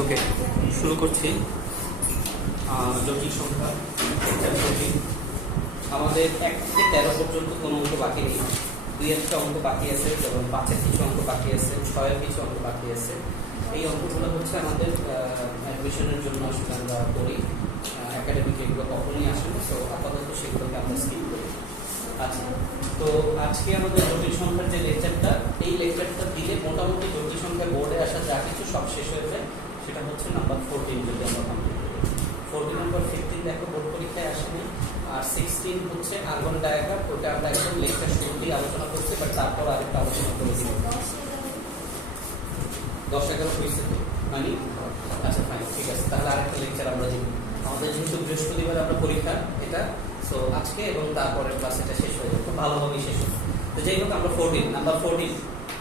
ওকে, শুরু করছি। জটিল সংখ্যা জটিল। আমাদের 1 থেকে 13 পর্যন্ত কোনো অঙ্ক বাকি নেই। 2-1টা অঙ্ক বাকি আছে, যেমন 5-এর কিছু অঙ্ক বাকি আছে, 6-এর কিছু অঙ্ক বাকি আছে। এই অঙ্কগুলো হচ্ছে আমাদের অ্যাডমিশনের জন্য আসলে আমরা করি। একাডেমিক এগুলো কখনোই আসে না, তো আপাতত সেগুলোকে আমরা স্কিপ করি। আচ্ছা, তো আজকে আমাদের জটিল সংখ্যার যে লেকচারটা, এই লেকচারটা দিলে মোটামুটি জটিল সংখ্যা বোর্ডে আসা যা কিছু সব শেষ হয়ে যায়। সেটা হচ্ছে নাম্বার 14 যদি আমরা কমপ্লিট করি। 14 নাম্বার 15 দেখো বোর্ড পরীক্ষায় আসেনি। আর 16 হচ্ছে আর্গন ডায়াগ্রাম, ওটা আমরা একদম লেকচার শুরুতেই আলোচনা করছি, বাট তারপর আরেকটা আলোচনা করে দিব। 10-11 হয়েছে তো মানে, আচ্ছা ফাইন, ঠিক আছে, তাহলে আরেকটা লেকচার আমরা দিব। আমাদের যেহেতু বৃহস্পতিবার আমরা পরীক্ষা এটা, সো আজকে এবং তারপরের ক্লাস এটা শেষ হয়ে যাবে, খুব ভালোভাবেই শেষ হবে। তো যাই হোক, আমরা 14 নাম্বার 14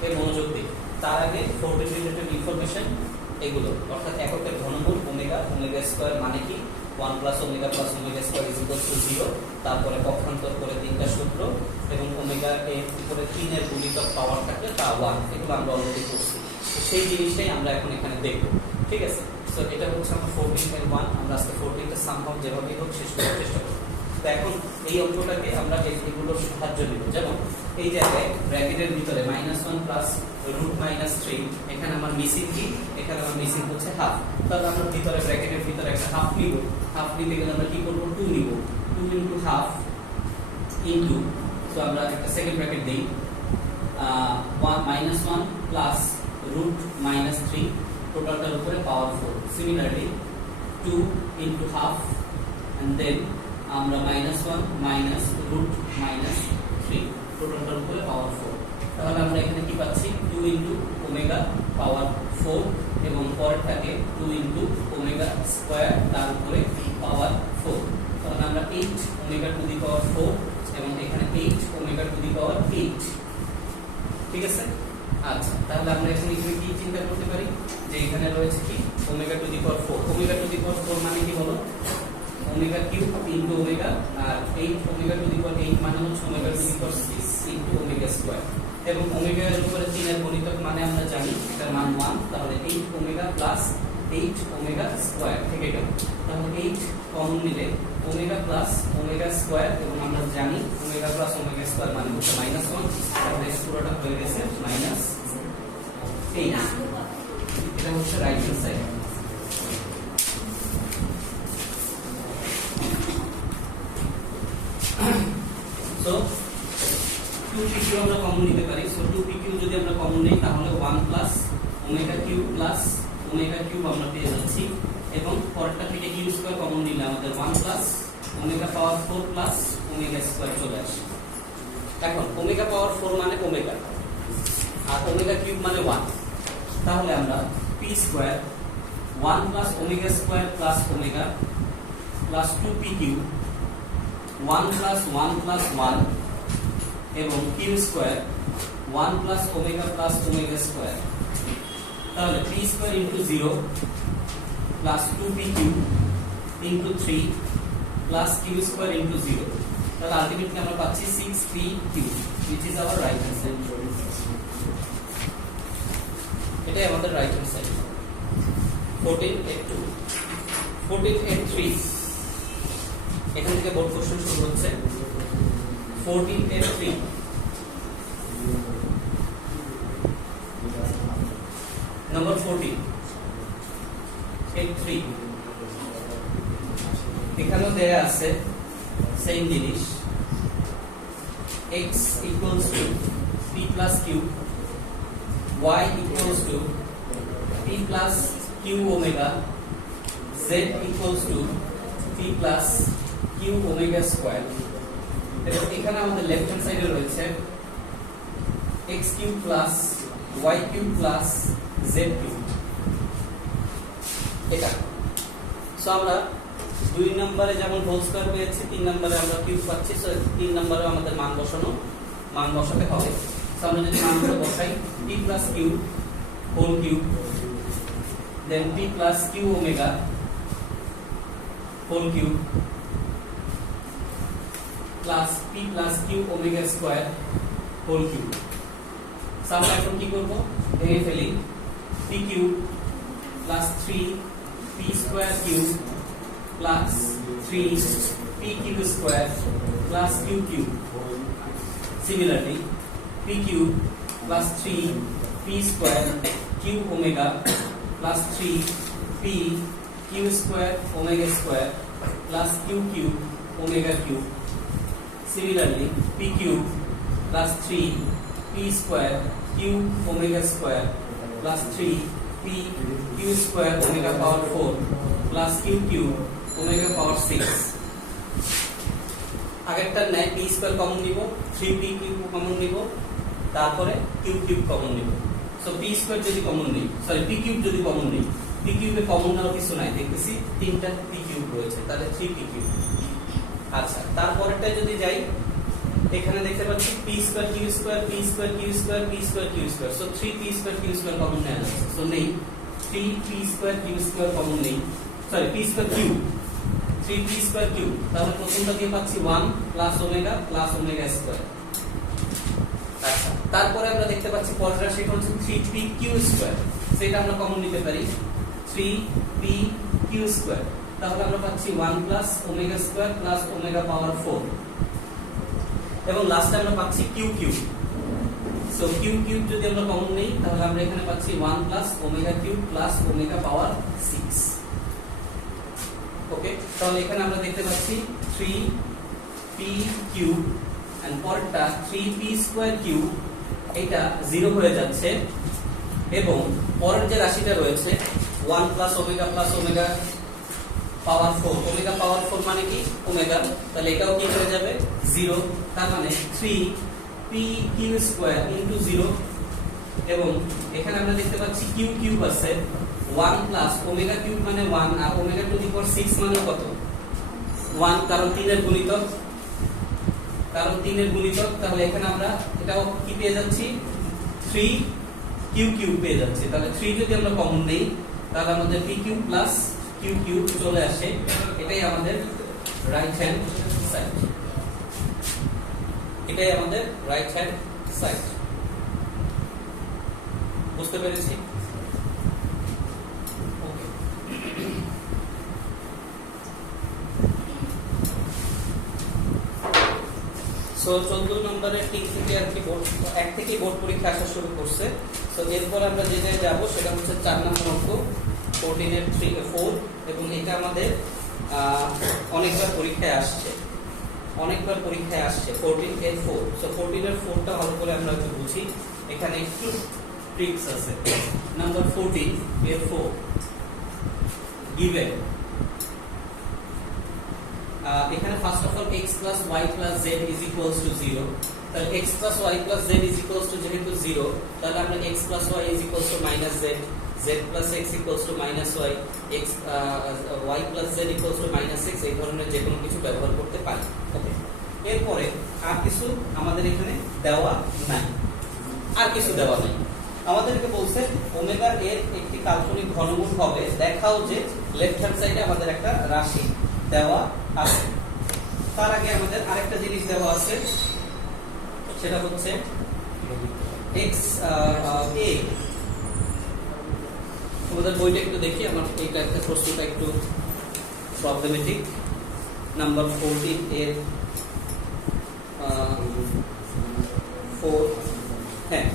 এ মনোযোগ দিই। তার আগে 14 রিলেটেড ইনফরমেশন এগুলো, অর্থাৎ এককের ঘনমূল ওমেগা, ওমেগা স্কয়ার মানে কি, 1 plus omega square is equal to 0। তারপরে পক্ষান্তর করে 3টা সূত্র, এবং ওমেগা এর উপরে 3 এর গুণিতক পাওয়ার থাকলে তা 1, এগুলো আমরা অলরেডি করছি। সেই জিনিসটাই আমরা এখন এখানে দেখব, ঠিক আছে। সো এটা হচ্ছে আমরা 14 এর 1, আমরা আজকে 14টা সামহাউ যেভাবেই হোক শেষ করার চেষ্টা করব। তো এখন এই অঙ্কটাকে আমরা এগুলোর সাহায্য নিব। যেমন এই জায়গায় ব্র্যাকেটের ভিতরে -1 প্লাস √-3, এখানে আমার মিসিং কি, এখানে আমার মিসিং হচ্ছে হাফ। তাহলে আমরা ভিতরে ব্র্যাকেটের ভিতরে একটা হাফ নিব। হাফ নিতে গেলে আমরা কি করব, 2 নিব। 2 ইনটু হাফ ইনটু, সো আমরা একটা সেকেন্ড ব্র্যাকেট দেই, -1 প্লাস √-3, টোটালটার উপরে power 4। Similarly 2 into half and then আমরা -1 মাইনাস √-3, টোটালটার উপরে পাওয়ার 4। তাহলে আমরা এখানে কি পাচ্ছি, 2 ইনটু ওমেগা পাওয়ার 4, এবং পরেরটাকে 2 ইনটু ওমেগা স্কয়ার তার উপরে পাওয়ার 4। তাহলে আমরা 8 ওমেগা টু দি পাওয়ার 4, এবং এখানে 8 ওমেগা টু দি পাওয়ার 8, ঠিক আছে। আচ্ছা, তাহলে আমরা এখানে কি চিন্তা করতে পারি, যে এখানে রয়েছে কি omega to the power 4। Omega to the power 4 মানে কি হলো, ওমেগা কিউব ইনটু ওমেগা, আর 8 ওমেগা টু দি পাওয়ার 8 মানে হচ্ছে omega to the power 6 into omega square. এবং ওমেগা এর উপরে 3 এর গুণিতক মানে আমরা জানি এটার মান 1, তাহলে 8 ওমেগা প্লাস 8 ওমেগা স্কয়ার থেকে গেল। তাহলে 8 কমন নিলে ওমেগা প্লাস ওমেগা স্কয়ার, এবং আমরা জানি ওমেগা প্লাস ওমেগা স্কয়ার মানে হচ্ছে -1, তাহলে পুরোটা হয়ে গেছে -8। এটা হচ্ছে right hand side. So 2pq আমরা কমন নিতে পারি। সো 2pq যদি আমরা কমন নিই, তাহলে 1 plus omega cube plus omega cube আমরা পেয়ে যাচ্ছি, এবং পরেরটা থেকে কিউ স্কয়ার কমন নিলে আমাদের 1 plus omega power 4 plus omega square চলে আসে। এখন ওমেগা পাওয়ার 4 মানে ওমেগা, আর ওমেগা কিউব মানে 1। তাহলে আমরা p square 1 plus omega square plus omega plus 2pq 1 plus 1 plus 1, এবং q square 1 plus omega plus omega square. তাহলে p square into 0 plus 2pq into 3 plus q square into 0। তাহলে ultimately আমরা পাচ্ছি 6pq, which is our right hand side. এটাই আমাদের right hand side. 14/2 14/3, এখান থেকে board question শুরু হচ্ছে। 14/3 নাম্বার 14/3 এখানেও দেয়া আছে সেম জিনিস, x equals to p plus q, y equals to p plus q omega, z equals to p plus q omega square। এবং এখানে আমাদের লেফট হ্যান্ড সাইডে রয়েছে x cube plus y cube plus z cube, এটা। So আমরা 2 নম্বরে যেমন whole square পেয়েছি, 3 নম্বরে আমরা কিউব পাচ্ছি। সো 3 নম্বরে আমাদের মান বসাতে হবে। সো আমরা যদি মানগুলো বসাই, p plus q whole cube, then p plus q omega whole cube plus p plus q omega square whole cube. So আমরা এখন কি করব, ভেঙে ফেলি, p cube plus 3 p square cube plus 3 p cube square plus q cube. Similarly, p cube plus 3 p square q omega plus 3 p q square omega square plus q cube omega cube. Similarly, p cube plus 3 p square q omega square plus 3 p q square omega power 4 plus q cube omega power 6. আগেরটার ন্যায় p square common নিব, 3p cube common নিব, তারপরে q cube common নিব। So p square যদি common নেই, sorry p cube যদি common নেই, p কিউবে কমন নেওয়ার কিছু নাই, দেখতেছি তিনটা p কিউব রয়েছে, তাহলে 3p কিউব। আচ্ছা, তারপরেরটা যদি যাই, এখানে দেখতে পাচ্ছি p square q square p square q square p square q square. So 3p square q square common নেওয়া যাচ্ছে, সো নেই 3p square q square common নেই, sorry p square cube 3p square cube. তাহলে প্রথমটা দিয়ে পাচ্ছি 1 plus omega square. আচ্ছা, তারপরে আমরা দেখতে পাচ্ছি পরেরটা, সেটা হচ্ছে 3p কিউ স্কয়ার, সেটা আমরা কমন নিতে পারি 3p কিউ স্কয়ার। তাহলে আমরা পাচ্ছি 1 plus omega square plus omega power 4, এবং লাস্টে আমরা পাচ্ছি q cube. So q cube যদি আমরা কমন নেই, তাহলে আমরা এখানে পাচ্ছি 1 plus omega cube plus omega power 6। Okay, তাহলে এখানে আমরা দেখতে পাচ্ছি 3p কিউব এন্ড পরেরটা 3p স্কয়ার কিউব, এটা 0 হয়ে যাচ্ছে, এবং পরের যে রাশিটা রয়েছে 1 plus omega power 4, omega power 4 মানে কি ওমেগা, তাহলে এটাও কি হয়ে যাবে 0। তার মানে 3p কিউ স্কয়ার ইনটু 0, এবং এখানে আমরা দেখতে পাচ্ছি q কিউব আছে 1 প্লাস ওমেগা কিউব মানে 1, আর ওমেগা টু দি পাওয়ার 6 মানে কত 1, কারণ 3 এর গুণিতক, তাহলে এখানে আমরা এটাও কি পেয়ে যাচ্ছি 3q কিউব পেয়ে যাচ্ছি। তাহলে 3 যদি আমরা কমন নেই, তাহলে আমাদের p cube plus q cube চলে আসে, এটাই আমাদের রাইট হ্যান্ড সাইড। বুঝতে পেরেছি? সো 14 নম্বরের টিক থেকে আর কি বোর্ড 1 থেকে বোর্ড পরীক্ষা আসা শুরু করছে। সো এরপর আমরা যে জায়গায় যাব সেটা হচ্ছে 4 নম্বর অঙ্ক 14 এর 4, এবং এটা আমাদের অনেকবার পরীক্ষায় আসছে 14 এর 4। সো 14 এর 4টা ভালো করে আমরা একটু বুঝি, এখানে একটু ট্রিক্স আছে। নাম্বার 14 এর 4 given, এখানে first of all x plus y plus z is equals to 0, তাহলে x plus y plus z is equals to যেহেতু 0, তাহলে আমরা x plus y is equals to minus z, z plus x equals to minus y, y plus z equals to minus x, এই ধরনের যে কোনো কিছু ব্যবহার করতে পারি। ওকে, এরপরে আর কিছু আমাদের এখানে দেওয়া নাই, আমাদেরকে বলছে ওমেগা এর একটি কাল্পনিক ঘনমূল হবে, দেখাও যে লেফট হ্যান্ড সাইডে আমাদের একটা রাশি দেওয়া আছে। তার আগে আমাদের আরেকটা জিনিস দেওয়া আছে, সেটা হচ্ছে x a। আমাদের বইটা একটু দেখি, আমার এইটা একটা প্রশ্নটা একটু প্রবলেমেটিক। নাম্বার 14 এর 4, হ্যাঁ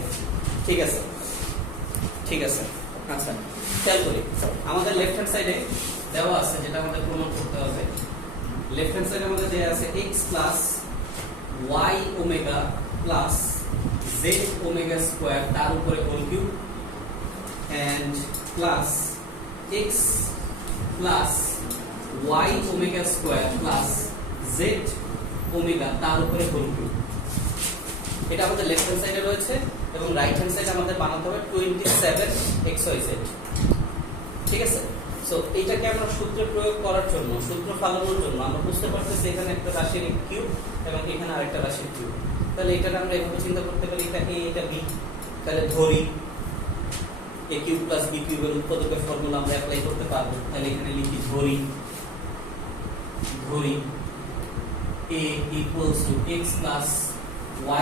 ঠিক আছে। আচ্ছা, খেয়াল করি, আমাদের লেফট হ্যান্ড সাইডে দেওয়া আছে, যেটা আমাদের প্রমাণ করতে হবে। লেফট হ্যান্ড সাইডে আমাদের দেওয়া আছে x plus y omega plus z omega square, তার উপরে whole cube, and plus x plus y omega square plus z omega, তার উপরে হোল কিউব। এটা আমাদের লেফট হ্যান্ড সাইডে রয়েছে, এবং রাইট হ্যান্ড সাইডে আমাদের বানাতে হবে 27xyz। ঠিক আছে? সো এইটাকে আমরা সূত্রে প্রয়োগ করার জন্য, সূত্র ফালানোর জন্য আমরা বুঝতে পারতেছি এখানে একটা রাশির কিউব এবং এখানে আরেকটা রাশির কিউব। তাহলে এটাকে আমরা এভাবে চিন্তা করতে পারি, এটা a এটা b, তাহলে ধরি a কিউব প্লাস b কিউবের উৎপাদকের ফর্মুলা আমরা অ্যাপ্লাই করতে পারবো। তাহলে এখানে লিখি ধরি a equals to x plus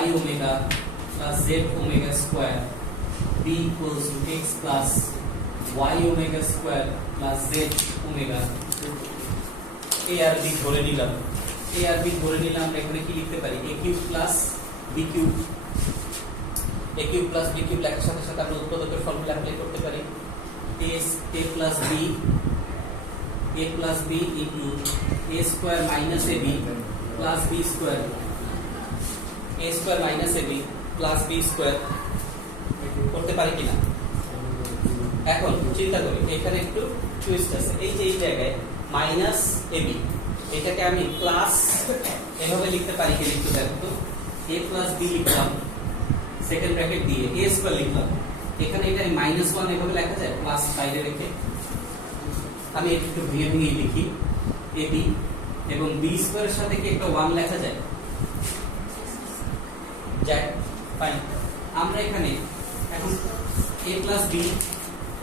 y omega plus z omega square, b equals to x plus y omega square plus z omega. a আর b ধরে নিলাম, a আর b ধরে নিলাম, আমরা এখানে কি লিখতে পারি a cube plus b cube. a cube plus b cube লেখার সাথে সাথে আমরা উৎপাদকের ফর্মুলা অ্যাপ্লাই করতে পারি a plus b into a square minus ab plus b square, a square minus ab plus b square করতে পারি কিনা। এখন চিন্তা করি, এখানে একটু টুইস্ট আছে, এই যে এই জায়গায় মাইনাস ab, এটাকে আমি প্লাস এভাবে লিখতে পারি কি, লিখতে দেখো তো, a প্লাস b লিখলাম, সেকেন্ড ব্র্যাকেট দিয়ে a স্কয়ার লিখলাম, এখানে এটা মাইনাস 1 এভাবে লেখা যায় প্লাস বাইরে রেখে। আমি একটু ভেঙে ভেঙে লিখি ab এবং b স্কয়ারের সাথে কি একটা 1 লেখা যায়, যায়, ফাইন। আমরা এখানে এখন a প্লাস b,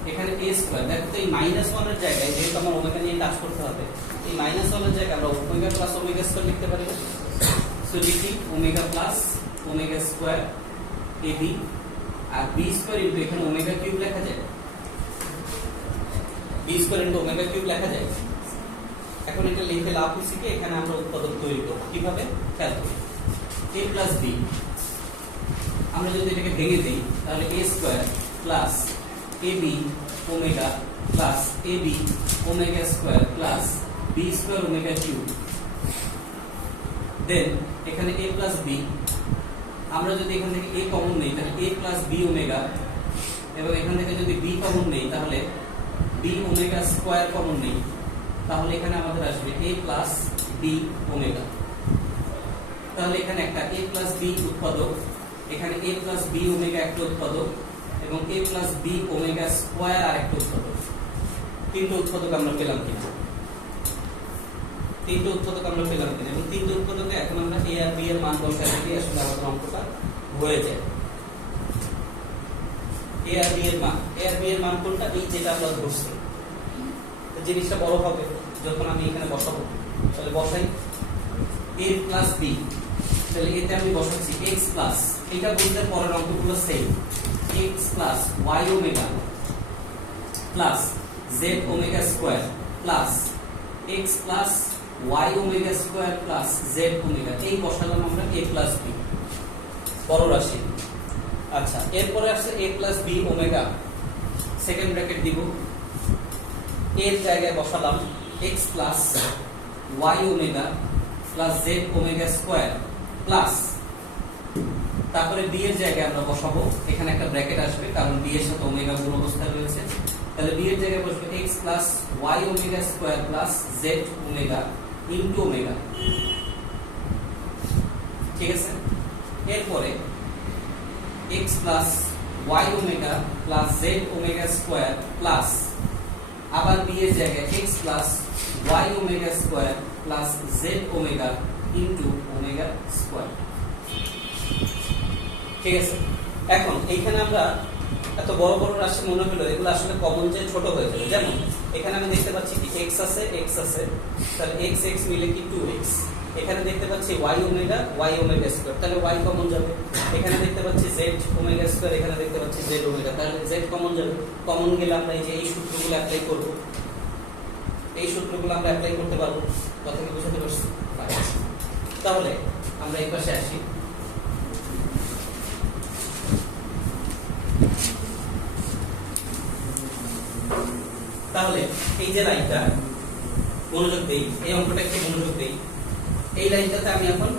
এখানে a স্কয়ার, দেখো তো এই মাইনাস 1 এর জায়গায় যেহেতু আমার ওমেগা নিয়ে কাজ করতে হবে, এই মাইনাস 1 এর জায়গায় আমরা ওমেগা প্লাস ওমেগা স্কয়ার লিখতে পারি। সো লিখি omega plus omega square ab আর b স্কয়ার ইনটু এখানে ওমেগা কিউব লেখা যায়, b square into omega cube লেখা যায়। এখন এটা লিখে লাভ হচ্ছে কি, এখানে আমরা উৎপাদক তৈরি করব কিভাবে, খেয়াল করি a প্লাস b, আমরা যদি এটাকে ভেঙে দেই তাহলে a square plus ab omega plus ab omega square plus b square omega cube. Then এখানে a প্লাস b, আমরা যদি এখান থেকে a কমন নেই তাহলে a প্লাস b ওমেগা, এবং এখান থেকে যদি b কমন নেই তাহলে b ওমেগা স্কয়ার কমন নেই, তাহলে এখানে আমাদের আসবে a প্লাস b ওমেগা। তাহলে এখানে একটা a প্লাস b উৎপাদক, এখানে a প্লাস b ওমেগা একটা উৎপাদক এবং a plus b omega square আরেকটা উৎপাদক। তিনটা উৎপাদক আমরা পেলাম কিনা, তিনটা উৎপাদক আমরা পেলাম কিনা, এবং তিনটা উৎপাদকে এখন আমরা a আর b এর মান বসাতে দিয়ে আসলে আমাদের অঙ্কটা হয়ে যায়। a আর b এর মান, a আর b এর মান কোনটা, এই যেটা আমরা ধরছি, জিনিসটা বড় হবে যখন আমি এখানে বসাবো। তাহলে বসাই a প্লাস b, তাহলে এতে আমি বসাচ্ছি x প্লাস, এটা বলতে পরের অঙ্কগুলো same, x plus y omega plus z omega square plus x plus y omega square plus z omega, এই বসালাম আমরা a প্লাস b বড় রাশি। আচ্ছা, এরপরে আসছে a plus b omega, second bracket দিব, এর জায়গায় বসালাম x plus y omega plus z omega square plus, তারপরে b এর জায়গায় আমরা বসাবো, এখানে একটা ব্র্যাকেট আসবে কারণ b এর সাথে ওমেগা গুণ অবস্থায় রয়েছে, তাহলে b এর জায়গায় বসবে x plus y omega square plus z omega into omega, ঠিক আছে। এরপরে x plus y omega plus z omega square plus, আবার b এর জায়গায় x plus y omega square plus z omega into omega square, ঠিক আছে। এখন এইখানে আমরা এত বড় বড় রাশি মনে হলো, এগুলো আসলে কমন যে ছোট হয়ে যাবে। যেমন এখানে আমি দেখতে পাচ্ছি কি x আছে, তাহলে x x মিলে কি 2x, এখানে দেখতে পাচ্ছি y ওমেগা স্কয়ার, তাহলে y কমন যাবে। এখানে দেখতে পাচ্ছি z ওমেগা স্কয়ার, এখানে দেখতে পাচ্ছি z ওমেগা, তাহলে z কমন যাবে। কমন গেলে আমরা এই যে এই সূত্রগুলো অ্যাপ্লাই করব, এই সূত্রগুলো আমরা অ্যাপ্লাই করতে পারবো। কথা কি বুঝতে পারছি? তাহলে আমরা এই পাশে আসি, তাহলে এই যে লাইনটা মনোযোগ দেই, এই অঙ্কটা একটু মনোযোগ দেই, এই লাইনটাতে আমি এখন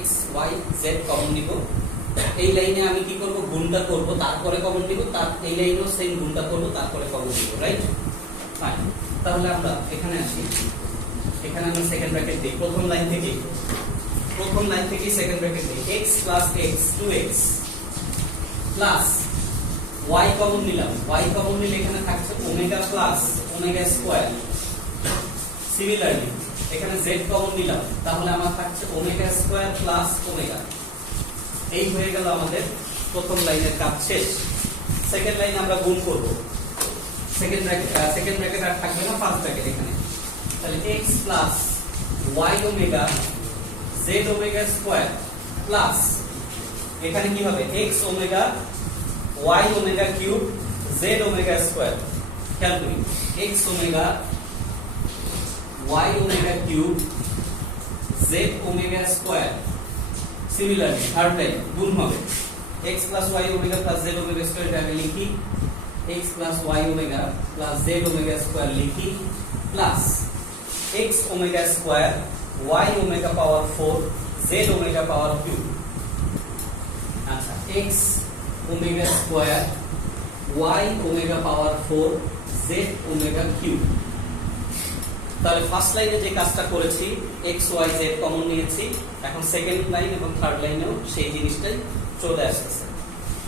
x y z কমন নিব, এই লাইনে আমি কি করব, গুণটা করব, তারপরে কমন নিব, তার এই লাইনেও সেম গুণটা করব, তারপরে কমন নিব, রাইট, ফাইন। তাহলে আমরা এখানে আসি, এখানে আমরা সেকেন্ড ব্র্যাকেট দেই, প্রথম লাইন থেকে সেকেন্ড ব্র্যাকেট দেই, x plus x 2x plus y common নিলাম, y কমন নিলে এখানে থাকছে omega plus omega square, similarly এখানে z কমন নিলাম, তাহলে আমার থাকছে ওমেগা স্কয়ার প্লাস ওমেগা। এই হয়ে গেল আমাদের প্রথম লাইনের কাজ শেষ। সেকেন্ড লাইনে আমরা গুণ করব, সেকেন্ড ব্র্যাকেট আর থাকবে না, ফার্স্ট ব্র্যাকেট এখানে, তাহলে x plus y omega z omega square plus, এখানে কি হবে x omega y omega cube z omega square খেয়াল করি x omega y omega cube z omega square similarly third line গুণ হবে x plus y omega plus z omega square এটা আমি লিখি x plus y omega plus z omega square লিখি plus x omega square y omega power 4 z omega power cube আচ্ছা x omega square y omega power 4 z omega cube তাহলে first লাইনে যে কাজটা করেছি x y z কমন নিয়েছি এখন second line এবং থার্ড লাইনেও সেই জিনিসটাই চলে আসছে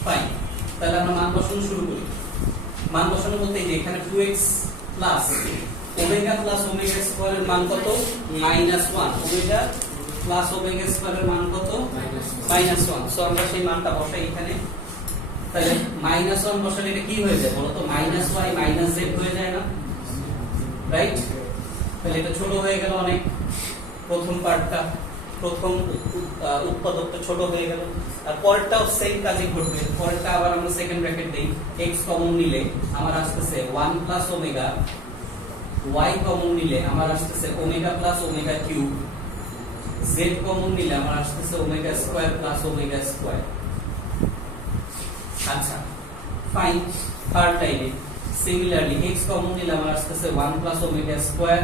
ফাইন তাহলে আমরা মান বসানো শুরু করি মান বসানো বলতে যে এখানে 2x plus omega plus omega স্কয়ারের মান কত -1 ওমেগা প্লাস ওমেগা স্কয়ারের মান কত -1 সো আমরা সেই মানটা বসাই এখানে তাহলে -1 বসালে এটা কি হয়ে যায় বলো তো -y - z হয়ে যায় না রাইট তাহলে এটা ছোট হয়ে গেল অনেক প্রথম পার্টটা প্রথম উৎপাদকটা ছোট হয়ে গেল আর পরেরটাও সেম কাজই ঘটবে পরেরটা আবার আমরা সেকেন্ড ব্র্যাকেট দেই x কমন নিলে আমার আসছে 1 প্লাস ওমেগা y কমন নিলে আমার আসছে omega plus omega cube z common নিলে আমার আসছে omega square plus omega square আচ্ছা ফাইন থার্ড লাইনে সিমিলারলি x কমন নিলে আমার আসছে 1 plus omega square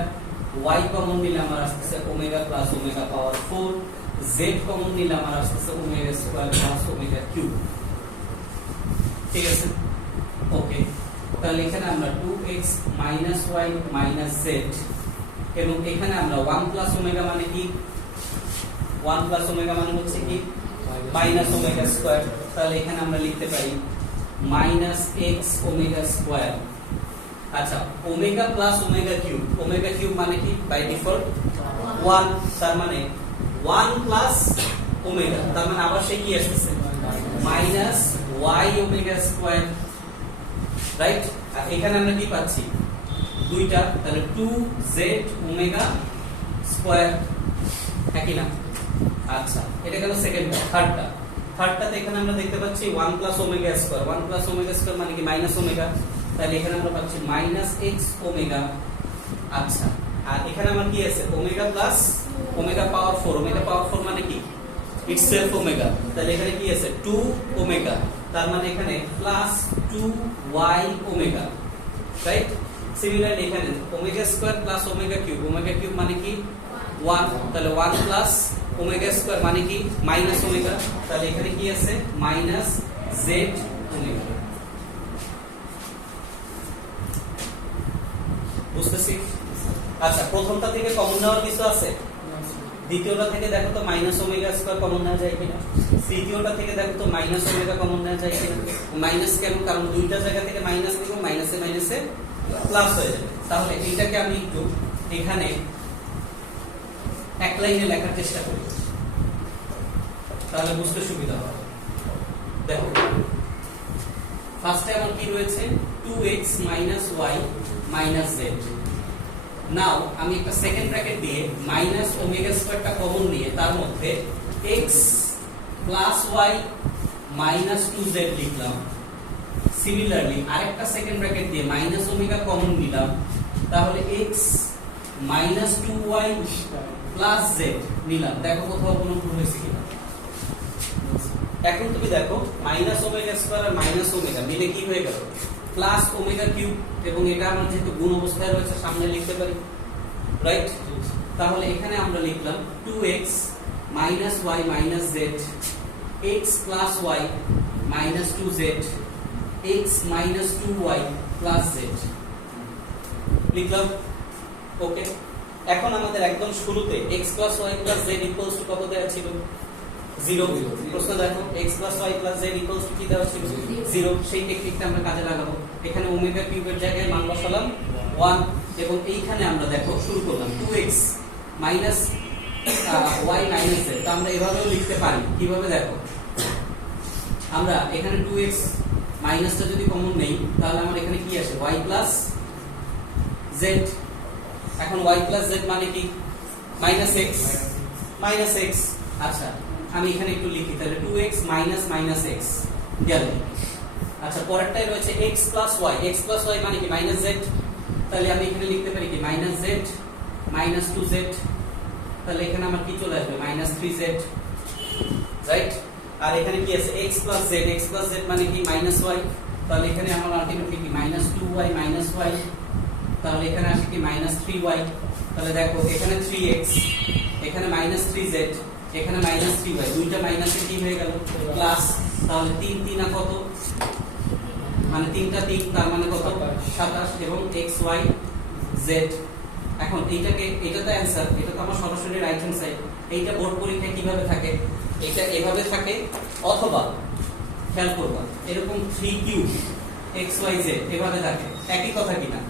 y common নিলে আমার আসছে omega plus omega power 4 z common নিলে আমার আসছে omega square plus omega cube ঠিক আছে ওকে তাহলে এখানে আমরা 2x y z এবং এখানে আমরা 1 প্লাস ওমেগা মানে কি 1 প্লাস ওমেগা মানে হচ্ছে কি মাইনাস ওমেগা স্কয়ার তাহলে এখানে আমরা লিখতে পারি -x ওমেগা স্কয়ার আচ্ছা ওমেগা প্লাস ওমেগা কিউব মানে কি বাই ডিফল্ট 1 তার মানে 1 প্লাস ওমেগা তার মানে আবার সেই কি আসছে -y ওমেগা স্কয়ার রাইট আর এখানে আমরা কি পাচ্ছি দুইটা তাহলে 2z ওমেগা স্কয়ার একই না আচ্ছা এটা গেল সেকেন্ডটা থার্ডটাতে এখানে আমরা দেখতে পাচ্ছি 1 প্লাস ওমেগা স্কয়ার মানে কি মাইনাস ওমেগা তাহলে এখানে আমরা পাচ্ছি -x ওমেগা আচ্ছা আর এখানে আমার কি আছে ওমেগা প্লাস ওমেগা পাওয়ার 4 মানে কি ইটসেলফ ওমেগা তাহলে এখানে কি আছে 2 ওমেগা তার মানে এখানে plus 2y omega right similarly এখানে omega square plus omega cube মানে কি 1 তাহলে 1 প্লাস ওমেগা স্কয়ার মানে কি মাইনাস ওমেগা তাহলে এখানে কি আছে -z ওমেগা বুঝতেছি আচ্ছা প্রথমটা থেকে কমন নেওয়ার কিছু আছে দ্বিতীয়টা থেকে দেখো তো মাইনাস ওমেগা স্কয়ার কমন নেওয়া যায় কিনা তৃতীয়টা থেকে দেখো তো মাইনাস ওমেগা কমন নেওয়া যায় কিনা মাইনাস কেন কারণ দুইটা জায়গা থেকে মাইনাস নিব মাইনাসে প্লাস হয়ে যাবে তাহলে এইটাকে আমি একটু এখানে এক লাইনে লেখার চেষ্টা করি তাহলে বুঝতে সুবিধা হবে দেখো ফার্স্টে আমার কি রয়েছে 2x y z নাও আমি একটা সেকেন্ড ব্র্যাকেট দিয়ে মাইনাস ওমেগা স্কয়ারটা কমন নিয়ে তার মধ্যে x plus y minus 2z লিখলাম সিমিলারলি আরেকটা সেকেন্ড ব্র্যাকেট দিয়ে মাইনাস ওমেগা কমন নিলাম তাহলে x minus 2y plus z নিলাম দেখো কোথাও কোনো ভুল হয়েছে কিনা এখন তুমি দেখো মাইনাস ওমেগা স্কয়ার আর মাইনাস ওমেগা মিলে কি হয়ে গেল প্লাস ওমেগা কিউব এবং এটা আমরা যেহেতু গুণ অবস্থায় রয়েছে সামনে লিখতে পারি রাইট তাহলে এখানে আমরা লিখলাম 2x minus y minus z x plus y minus 2z x minus 2y plus z লিখলাম ওকে এখন আমাদের একদম শুরুতে x plus y plus z equals to কত দেওয়া ছিল 0 প্রশ্ন দেখো x plus y plus z equals to কি দেওয়া ছিল 0 সেই টেকনিকটা আমরা কাজে লাগাবো এখানে ওমেগা কিউবের জায়গায় মান বসালাম 1 এবং এইখানে আমরা দেখো শুরু করলাম 2x minus y minus z তো আমরা এভাবেও লিখতে পারি কিভাবে দেখো আমরা এখানে 2x মাইনাসটা যদি কমন নেই তাহলে আমার এখানে কি আসে y plus z এখন y plus z মানে কি minus x আচ্ছা আমি এখানে একটু লিখি তাহলে 2x minus x গেল আচ্ছা পরেরটাই রয়েছে x plus y। x plus y মানে কি মাইনাস z, তাহলে আমি এখানে লিখতে পারি কি মাইনাস z মাইনাস 2z, তাহলে এখানে আমার কি চলে আসবে মাইনাস 3z, রাইট। আর এখানে কি আছে x plus z, x plus z মানে কি মাইনাস y, তাহলে এখানে আমার আলটিমেটলি কি মাইনাস 2y মাইনাস y, তাহলে এখানে আসে কি মাইনাস 3y। তাহলে দেখো এখানে 3x, এখানে মাইনাস 3z, এখানে মাইনাস 3y, দুইটা মাইনাসে কি হয়ে গেল প্লাস, তাহলে 3 3 আর কত মানে 3টা 3 তার মানে কত 27 এবং x y z। এখন এটা তো অ্যানসার, এটা তো আমার সরাসরি রাইট হ্যান্ড সাইড। এইটা বোর্ড পরীক্ষায় কিভাবে থাকে, এটা এভাবে থাকে, অথবা খেয়াল করবা এরকম 3 কিউব x y z এভাবে থাকে, একই কথা কিনা।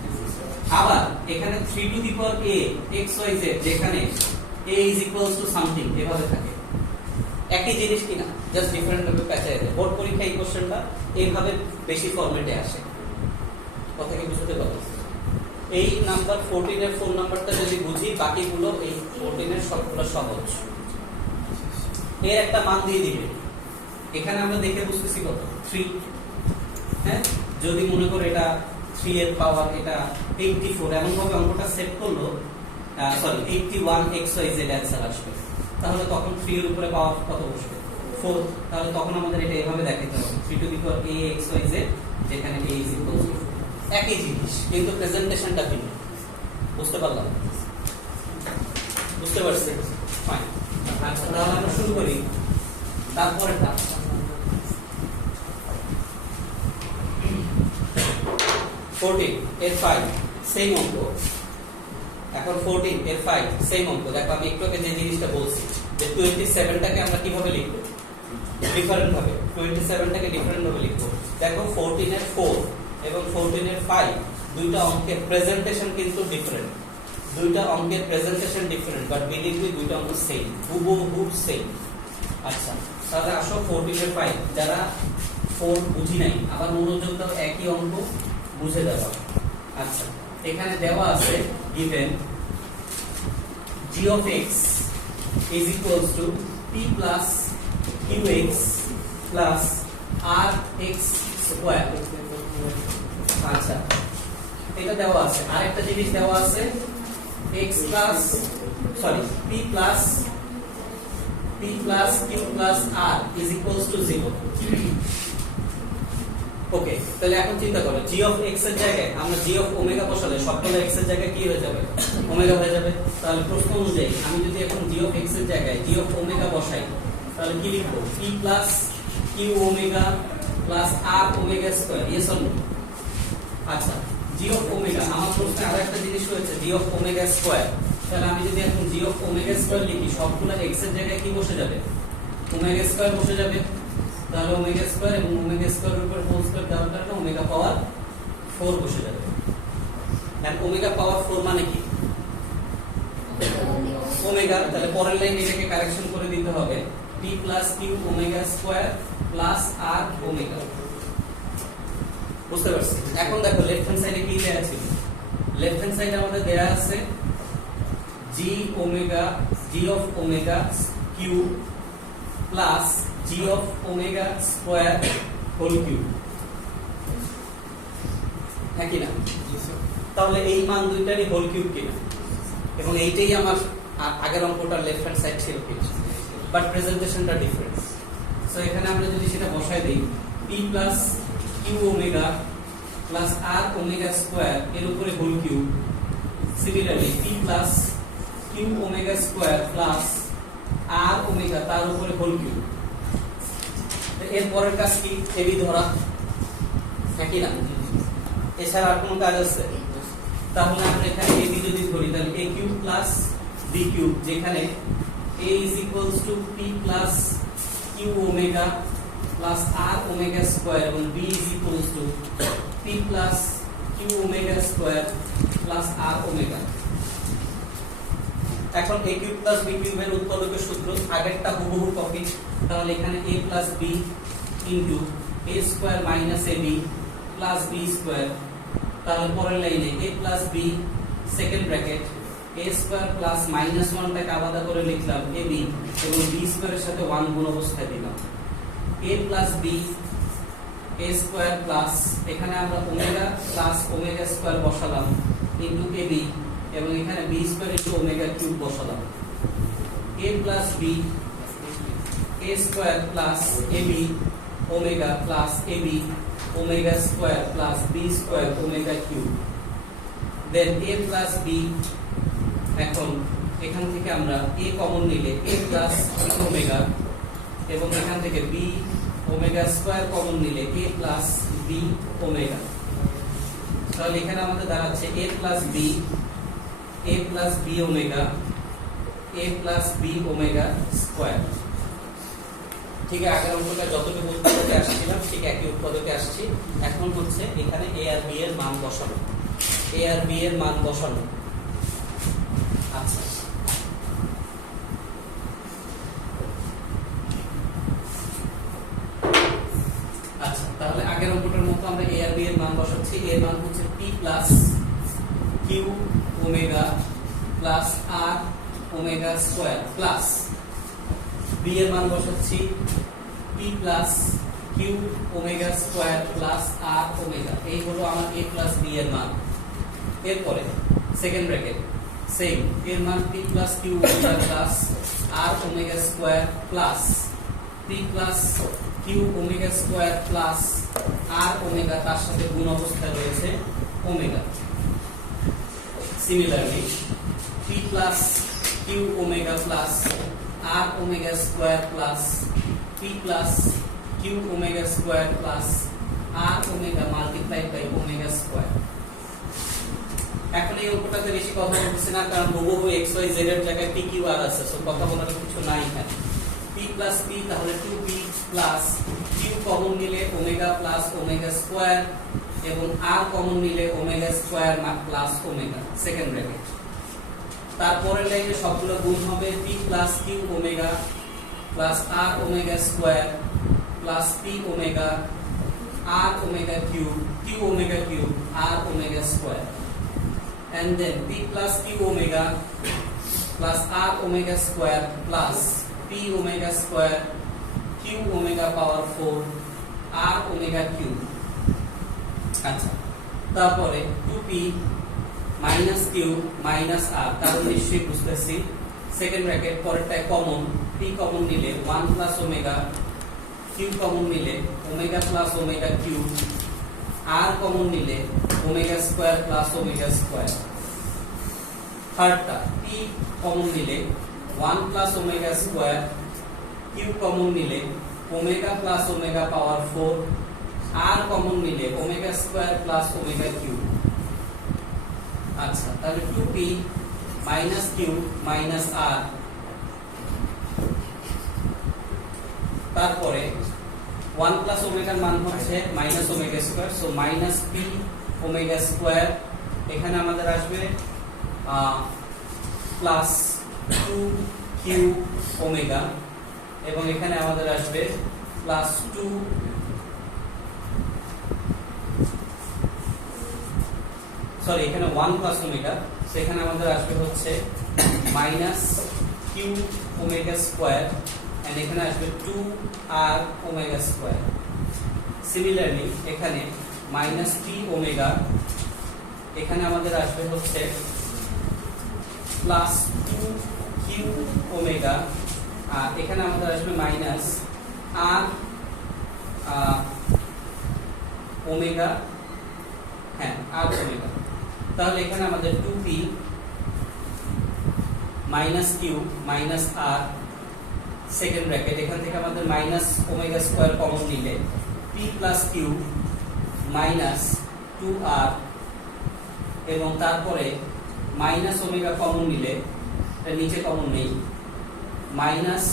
আবার এখানে 3 two the power a x y z যেখানে a is equals to something এভাবে থাকে, একই জিনিস কিনা, জাস্ট ডিফারেন্ট ভাবে প্যাচায় দেয়। বোর্ড পরীক্ষায় এই কোশ্চেনটা এইভাবে বেশি ফরম্যাটে আসে, কথা কি বুঝতে পারছো? এই নাম্বার 14 এর ফোন নাম্বারটা যদি বুঝি, বাকিগুলো এই 14 এর সবগুলো সহজ। এর একটা মান দিয়ে দিবে, এখানে আমরা দেখে বুঝতেছি কত 3, হ্যাঁ। যদি মনে করে এটা 3 এর পাওয়ার এটা 84, এমন ভাবে অঙ্কটা সেট করলো, সরি 81 xyz অ্যানসার আসবে, তাহলে তখন 3 এর উপরে পাওয়ার কত বসবে 4, তাহলে তখন আমাদের এটা এভাবে দেখাতে হবে 3 two the power a xyz যেখানে a is equal to, একই জিনিস কিন্তু প্রেজেন্টেশনটা ভিন্ন। বুঝতে পারলাম? বুঝতে পারছি? ফাইন। আচ্ছা তাহলে আমরা শুরু করি। তারপরেটা 14 এর 5 সেম অঙ্ক। এখন 14 এর 5 সেম অঙ্ক। দেখো আমি একটু আগে যে জিনিসটা বলছি যে 27টাকে আমরা কিভাবে লিখব, ডিফারেন্ট ভাবে 27টাকে ডিফারেন্ট ভাবে লিখব। দেখো 14 এর 4 এবং 14 এর 5 দুইটা অঙ্কের প্রেজেন্টেশন কিন্তু ডিফারেন্ট, দুইটা অঙ্কের presentation different, but believe me দুইটা অঙ্ক সেম, হুবহু সেম। আচ্ছা তাহলে আসো 14 এর 5 যারা 4 বুঝি নাই, আবার মনোযোগ দাও, একই অঙ্ক বুঝে দেওয়া। আচ্ছা এখানে দেওয়া আছে given g of x is equals to p plus qx plus rx square। আচ্ছা এটা দেওয়া আছে, আরেকটা জিনিস দেওয়া আছে x plus p plus q plus r is equals to 0। ওকে, তাহলে এখন চিন্তা করো g of x এর জায়গায় আমরা g of ওমেগা বসালে সবগুলো x এর জায়গায় কি হয়ে যাবে, ওমেগা হয়ে যাবে। তাহলে প্রশ্ন অনুযায়ী আমি যদি এখন g of x এর জায়গায় g of ওমেগা বসাই, তাহলে কি লিখবো p plus q omega plus r omega square, yes or no? আচ্ছা g of ওমেগা, আমার প্রশ্নে আরেকটা জিনিস রয়েছে g of ওমেগা স্কয়ার, তাহলে আমি যদি এখন g of ওমেগা স্কয়ার লিখি, সবগুলো x এর জায়গায় কি বসে যাবে, ওমেগা স্কয়ার বসে যাবে। তাহলে ওমেগা স্কয়ার এবং ওমেগা স্কয়ারের উপর হোল স্কয়ার দেওয়ার কারণে ওমেগা পাওয়ার 4 বসে যাবে। আর ওমেগা পাওয়ার 4 মানে কি ওমেগা, তাহলে পরের লাইন এটাকে কারেকশন করে দিতে হবে p plus q omega square plus r omega. বুঝতে পারছি? এখন দেখো লেফট হ্যান্ড সাইডে কি দেয়া আছে, লেফট হ্যান্ড সাইডে আমাদের দেয়া আছে g of omega q plus g of omega square whole cube, হ্যাঁ কিনা? তাহলে এই মান দুইটারই হোল কিউব কিনা, এবং এইটাই আমার আগের অঙ্কটার লেফট হ্যান্ড সাইড ছিল কিনা, বাট প্রেজেন্টেশনটা ডিফারেন্স। সো এখানে আমরা যদি সেটা বসাই দেই p plus q omega plus r omega square এর উপরে whole cube, similarly p plus q omega square plus r omega তার উপরে হোল কিউব। এর পরের কাজ কি, এবি ধরা, হ্যাঁ কি না? এছাড়া আর কোনো কাজ আছে? তাহলে আমরা এখানে এবি যদি ধরি, তাহলে a cube plus b cube, যেখানে a is equals to p plus q omega plus r omega square এবং b is equals to p plus q omega square plus r omega. এখন a কিউব প্লাস b কিউবের উৎপাদকের সূত্র আগেরটা হুবহু copy, তাহলে এখানে a plus b into a square minus ab plus b square, তাহলে পরের লাইনে a plus b second bracket a square plus minus 1টাকে আলাদা করে লিখলাম ab এবং b স্কয়ারের সাথে 1 গুণ অবস্থায় দিলাম, a plus b a square plus এখানে আমরা ওমেগা প্লাস ওমেগা স্কয়ার বসালাম ইনটু ab এবং এখানে b square into omega cube বসালাম a plus b a square plus ab omega plus ab omega square plus b square omega cube then a plus b এখন এখান থেকে আমরা a common নিলে a plus omega এবং এখান থেকে b omega square common নিলে a প্লাস b ওমেগা তাহলে এখানে আমাদের দাঁড়াচ্ছে a plus b omega a plus b omega square ঠিক আছে আগের অঙ্কটা যতটুকু উৎপাদকে আসছিলাম ঠিক একই উৎপাদকে আসছি এখন হচ্ছে এখানে a আর b এর মান বসানো a আর b এর মান বসানো আচ্ছা আচ্ছা তাহলে আগের অঙ্কটার মতো আমরা a আর b এর মান বসাচ্ছি a এর মান হচ্ছে p plus q omega plus r omega square plus b এর মান বসাচ্ছি p plus q omega square plus r omega এই হলো আমার a প্লাস b এর মান এরপরে সেকেন্ড ব্র্যাকেট সেম এর মান p plus q omega plus r omega square plus p plus q omega square plus r omega তার সাথে গুণ অবস্থায় রয়েছে omega similarly p plus q omega plus r omega square plus p plus q omega square plus r omega multiplied by omega square এখন এই অঙ্কটাতে বেশি কথা বলতেছি না কারণ হুবহু x y z এর জায়গায় p q r আছে সো কথা বলার কিছু নাই এখানে p প্লাস p তাহলে 2p প্লাস q কমন নিলে ওমেগা প্লাস ওমেগা স্কয়ার এবং r কমন নিলে omega square plus omega second bracket তারপরের লাইনে সবগুলো গুণ হবে p plus q omega plus r omega square plus p omega r omega cube q omega cube r omega square and then p plus q omega plus r omega square plus p omega square q omega power 4 r omega cube আচ্ছা তারপরে 2p minus q minus r কারণ নিশ্চয়ই বুঝতেছি সেকেন্ড ব্র্যাকেট পরেরটা common p common নিলে 1 plus omega q common নিলে omega plus omega cube r common নিলে omega square plus omega square থার্ডটা p কমন নিলে 1 plus omega square q common নিলে omega plus omega power 4 r common নিলে omega square plus omega cube আচ্ছা তাহলে 2p minus q minus r তারপরে 1 plus ওমেগার মান হচ্ছে minus omega square so minus p omega square এখানে আমাদের আসবে প্লাস 2q ওমেগা এবং এখানে আমাদের আসবে প্লাস 2 সরি এখানে 1 প্লাস ওমেগা সো এখানে আমাদের আসবে হচ্ছে minus q omega square and এখানে আসবে 2r ওমেগা স্কয়ার সিমিলারলি এখানে মাইনাস p ওমেগা এখানে আমাদের আসবে হচ্ছে প্লাস 2q ওমেগা আর এখানে আমাদের আসবে মাইনাস r ওমেগা হ্যাঁ r ওমেগা তাহলে এখানে আমাদের 2p minus q minus r second bracket এখান থেকে আমাদের মাইনাস ওমেগা স্কয়ার কমন নিলে p plus q minus 2r এবং তারপরে মাইনাস ওমেগা কমন নিলে এর নিচে কমন নেই মাইনাস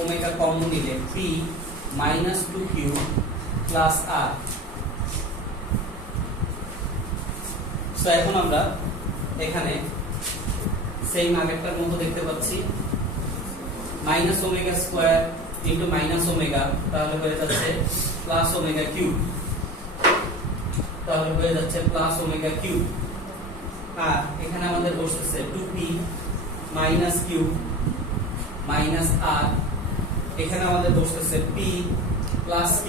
ওমেগা কমন নিলে p minus 2q plus r so এখন আমরা এখানে সেম আগেরটার মতো দেখতে পাচ্ছি minus omega square into minus omega তাহলে হয়ে যাচ্ছে প্লাস ওমেগা কিউব তাহলে হয়ে যাচ্ছে প্লাস ওমেগা কিউব আর এখানে আমাদের বসতেছে 2p minus q minus r এখানে আমাদের বসতেছে p plus q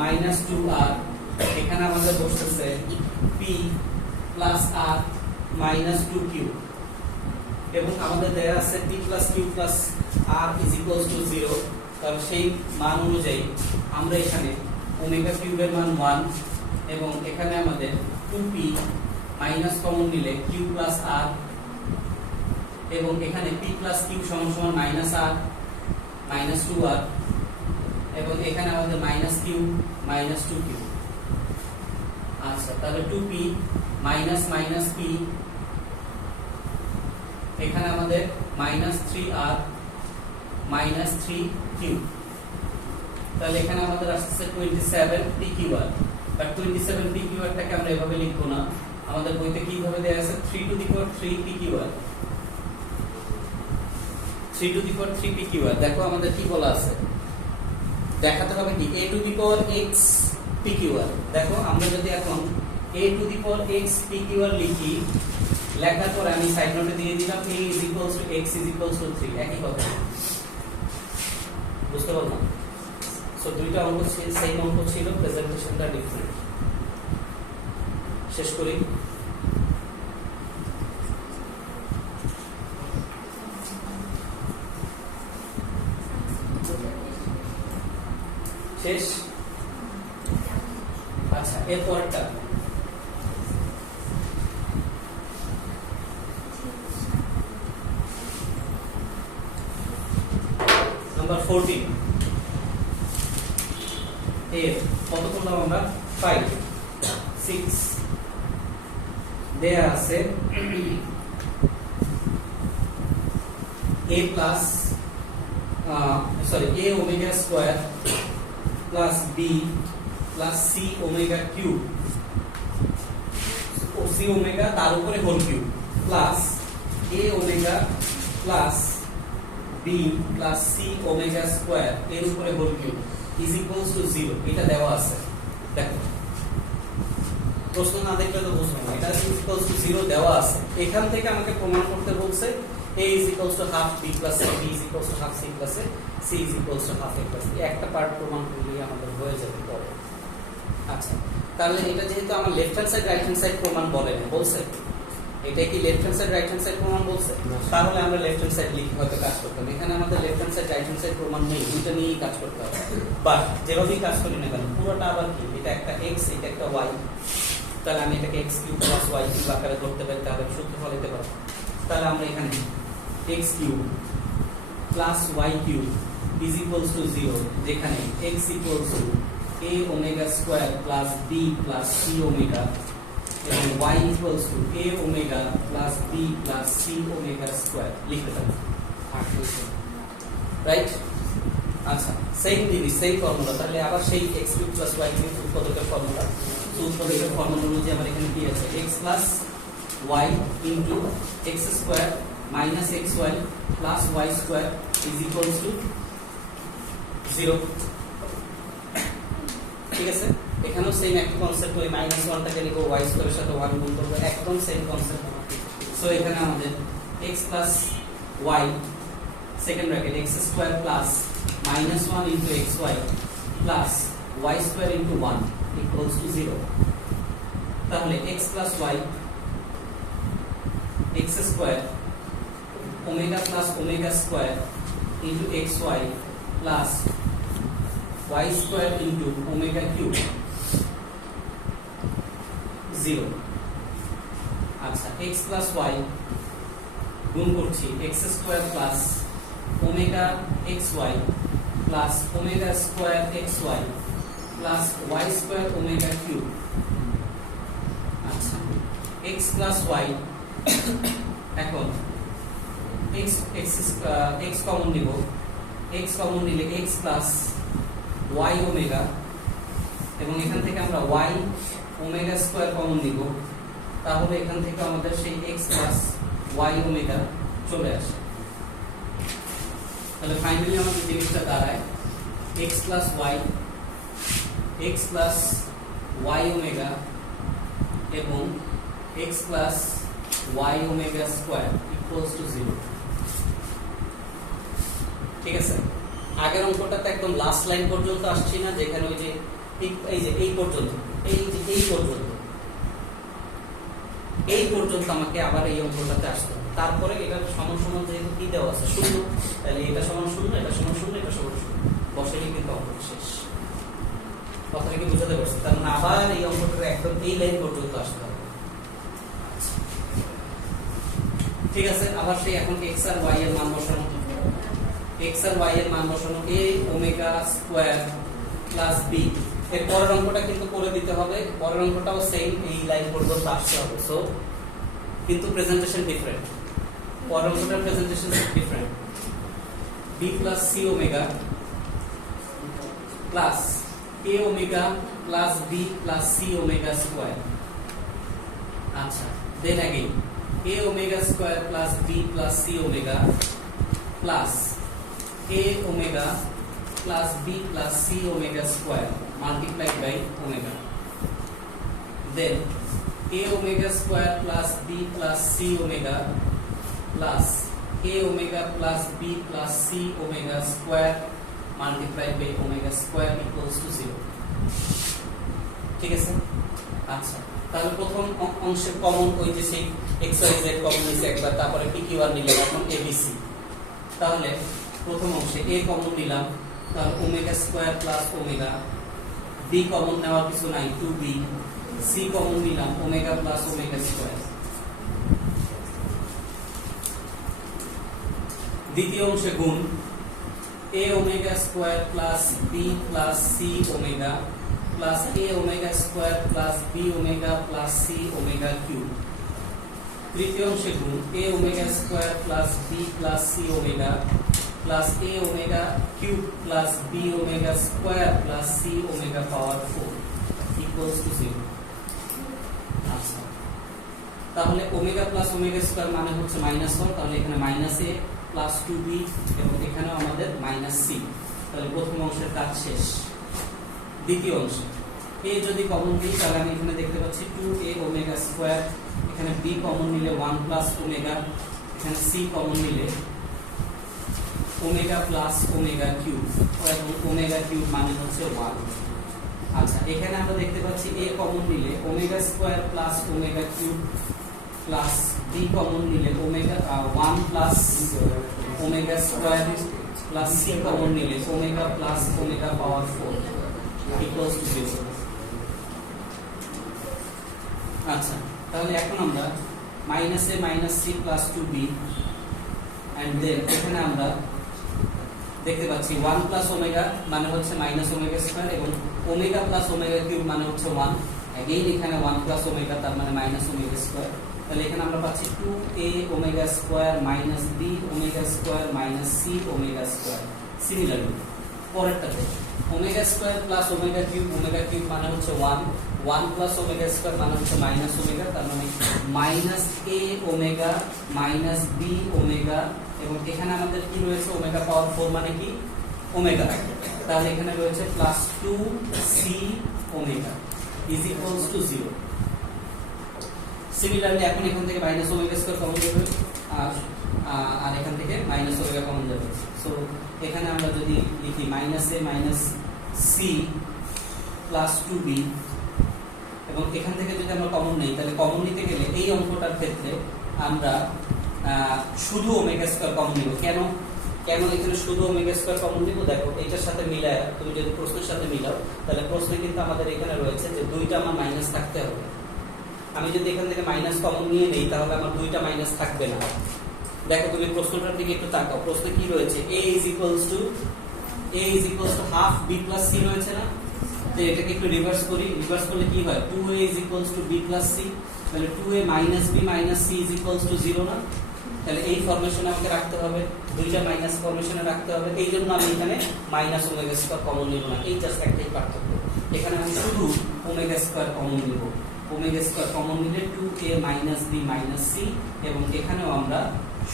minus 2r, এখানে আমাদের বসতেছে p plus r minus 2q, এবং আমাদের দেয়া আছে p plus q plus r is equals to 0। তাহলে সেই মান অনুযায়ী আমরা এখানে ওমেগা কিউবের মান 1 এবং এখানে আমাদের 2p মাইনাস কমন নিলে q প্লাস r, এবং এখানে p প্লাস q সমান সমান মাইনাস r মাইনাস 2r, এবং এখানে আমাদের মাইনাস q মাইনাস 2q। আচ্ছা, তাহলে 2p মাইনাস মাইনাস p, এখানে আমাদের মাইনাস 3r মাইনাস 3q, তাহলে এখানে আমাদের আসছে 27pqr। বাট 27pqr টাকে আমরা এভাবে লিখবো না, আমাদের বইতে কিভাবে দেয়া আছে 3 two the power 3pqr, 3 two the power 3pqr। দেখো আমাদের কি বলা আছে, দেখাতে হবে কি a two the power x pqr। দেখো আমরা যদি এখন a two the power x pqr লিখি, লেখার পর আমি সাইড নোটে দিয়ে দিলাম a is equals to x is equals to 3, একই কথা, বুঝতে পারলাম? সো দুইটা অঙ্ক সেম অঙ্ক ছিল, প্রেজেন্টেশনটা ডিফারেন্ট। শেষ করি। শেষ। আচ্ছা, এরপরটা নাম্বার 14 এর কত করলাম আমরা 5 6 দেয়া আছে a plus a omega square plus b plus c omega cube, ও c ওমেগা তার উপরে whole cube, plus a omega plus b plus c omega square এর উপরে whole cube is equals to 0। এটা দেওয়া আছে, দেখো প্রশ্ন না দেখলে তো বুঝবো না, এটা ইজ ইকুয়ালস টু 0 দেওয়া আছে। এখান থেকে আমাকে প্রমাণ করতে বলছে a is equals to half b plus c, b is equals to half c plus a, c is equals to half a plus b। একটা পার্ট প্রমাণ করলেই আমাদের হয়ে যাবে পরে। আচ্ছা, তাহলে এটা যেহেতু আমার left hand side right hand side প্রমাণ বলে না, বলছে এটা কি left hand side right hand side প্রমাণ বলছে, তাহলে আমরা লেফট হ্যান্ড সাইড লিখে হয়তো কাজ করতাম। এখানে আমাদের left hand side right hand side প্রমাণ নেই, দুটো নিয়েই কাজ করতে হবে। বাট যেভাবেই কাজ করি না কেন, পুরোটা আবার কি, এটা একটা x, এটা একটা y, তাহলে আমি এটাকে x cube plus y cube আকারে ধরতে পারি, তাহলে সূত্রফল দিতে পারি। তাহলে আমরা এখানে x cube plus y cube is equals to 0, যেখানে x equals to a omega square plus b plus c omega, এবং y equals to a omega plus b plus c omega square লিখতে পারি, রাইট? আচ্ছা, same জিনিস, same formula, তাহলে আবার সেই x cube plus y cube উৎপাদকের formula. তো উৎপাদকের ফর্মুলা অনুযায়ী আমার এখানে কি আছে, x plus y into x square minus xy plus y square is equals to 0। ঠিক আছে, এখানেও সেম একই কনসেপ্ট, ওই মাইনাস 1টাকে লিখব y স্কয়ারের সাথে 1 গুণ করব, একদম সেম কনসেপ্ট। সো এখানে আমাদের x plus y second bracket x square plus minus 1 into xy plus y square into 1 equals to 0। তাহলে x plus y x square omega plus omega square into xy plus y square into omega cube 0। আচ্ছা, x plus y গুণ করছি x square plus omega xy plus omega square xy plus y square omega cube. আচ্ছা, x plus y, এখন x common নিব, x common নিলে x plus y omega, এবং এখান থেকে আমরা y ওমেগা স্কয়ার কমন নিব, তাহলে এখান থেকে আমাদের সেই x প্লাস y ওমেগা চলে আসে। তাহলে ফাইনালি আমাদের জিনিসটা দাঁড়ায় x প্লাস y ওমেগা এবং x plus y omega square equals to 0। ঠিক আছে, আগের অঙ্কটাতে একদম লাস্ট লাইন পর্যন্ত আসছি না, যেখানে ওই যে ঠিক এই যে এই পর্যন্ত, এই পর্যন্ত আমাকে আবার এই অঙ্কটাতে আসতে হবে। তারপরে এটা সমান সমান যেহেতু কি দেওয়া আছে শূন্য, তাহলে এটা সমান শূন্য, এটা সমান শূন্য, এটা সমান শূন্য, বসাইলে কিন্তু অঙ্ক শেষ। কথাটা কি বুঝাতে পারছি? তার মানে আবার এই অঙ্কটা একদম এই লাইন পর্যন্ত আসতে হবে। ঠিক আছে, আবার সেই এখন x আর y এর মান বসানো। x আর y এর মান বসানো a omega square plus b। এর পরের অঙ্কটা কিন্তু করে দিতে হবে, পরের অঙ্কটাও সেম এই লাইন পর্যন্ত আসতে হবে। সো কিন্তু প্রেজেন্টেশন ডিফারেন্ট, পরের অঙ্কটার presentation different. b plus c omega plus a omega plus b plus c omega square. আচ্ছা, then again a omega square plus b plus c omega plus a omega plus b plus c omega square multiplied by omega. Then a omega square plus b plus c omega plus a omega plus b plus c omega square multiplied by omega square equals to 0. ঠিক আছে? আচ্ছা, তাহলে প্রথম অংশে common ওই যে সেই x y z common নিছে একবার, তারপরে p q r নিলাম, এখন a b c। তাহলে প্রথম অংশে a কমন নিলাম, তাহলে omega square plus omega, b common নেওয়ার কিছু নাই 2b, c কমন নিলাম ওমেগা প্লাস ওমেগা স্কয়ার। দ্বিতীয় অংশে গুণ a omega square plus b plus c omega plus a omega square plus b omega plus c omega cube. তৃতীয় অংশে গুণ a omega square plus b plus c omega plus a omega cube plus b omega square plus c omega power 4 equals to 0. আচ্ছা, তাহলে omega plus omega square মানে হচ্ছে -1, তাহলে এখানে -a plus 2b এবং এখানেও আমাদের -c। তাহলে প্রথম অংশের কাজ শেষ। দ্বিতীয় অংশে a যদি কমন নিই তাহলে আমি এখানে দেখতে পাচ্ছি 2a ওমেগা স্কয়ার, এখানে b কমন নিলে 1 প্লাস ওমেগা, এখানে c কমন নিলে ওমেগা প্লাস ওমেগা কিউব, এবং ওমেগা কিউব মানে হচ্ছে 1। আচ্ছা, এখানে আমরা দেখতে পাচ্ছি a কমন নিলে omega square plus omega cube plus b common নিলে omega 1 plus omega square plus c common নিলে omega plus omega power 4 equals to 0। আচ্ছা, তাহলে এখন আমরা -a - c plus 2b and then এখানে আমরা দেখতে পাচ্ছি 1 প্লাস ওমেগা মানে হচ্ছে মাইনাস ওমেগা স্কয়ার এবং ওমেগা প্লাস ওমেগা কিউব মানে হচ্ছে 1। अगेन এখানে 1 প্লাস ওমেগা তার মানে মাইনাস ওমেগা স্কয়ার। তাহলে এখানে আমরা পাচ্ছি 2a omega square minus b omega square minus c omega square. Similarly পরেরটাতে omega square plus omega cube মানে হচ্ছে 1, 1 প্লাস ওমেগা স্কয়ার মানে হচ্ছে মাইনাস ওমেগা, তার মানে minus a omega minus b omega, এবং এখানে আমাদের কি রয়েছে ওমেগা পাওয়ার 4 মানে কি ওমেগা, তাহলে এখানে রয়েছে plus 2c omega is equals to 0। Similarly এখন এখান থেকে মাইনাস ওমেগা স্কয়ার কমন যাবে আর এখান থেকে মাইনাস ওমেগা কমন যাবে। সো এখানে আমরা যদি লিখি -a - c প্লাস 2b, এবং এখান থেকে যদি আমরা কমন নেই তাহলে কমন নিতে গেলে এই অঙ্কটার ক্ষেত্রে আমরা শুধু ওমেগা স্কয়ার কমন নিব। কেন এখানে শুধু ওমেগা স্কয়ার কমন নিব? দেখো এইটার সাথে মিলায় তুমি যদি প্রশ্নের সাথে মিলাও তাহলে প্রশ্নে কিন্তু আমাদের এখানে রয়েছে যে দুইটা আমার মাইনাস থাকতে হবে। আমি যদি এখান থেকে মাইনাস কমন নিয়ে নেই তাহলে আমার দুইটা মাইনাস থাকবে না। দেখো তুমি প্রশ্নটার দিকে একটু তাকাও, প্রশ্নে কি রয়েছে a is equals to half b plus c রয়েছে না? তো এটাকে একটু রিভার্স করলে কি হয় 2a is equals to b plus c, তাহলে 2a minus b minus c is equals to 0 না? তাহলে এই ফরমেশনে আমাকে রাখতে হবে, দুইটা মাইনাস ফরমেশনে রাখতে হবে। এই জন্য আমি এখানে মাইনাস ওমেগা স্কয়ার কমন নিব না, এই জাস্ট একটাই পার্থক্য। এখানে আমি শুধু ওমেগা স্কয়ার কমন নিব। ওমেগা স্কয়ার কমন নিলে 2a minus b minus c, এবং এখানেও আমরা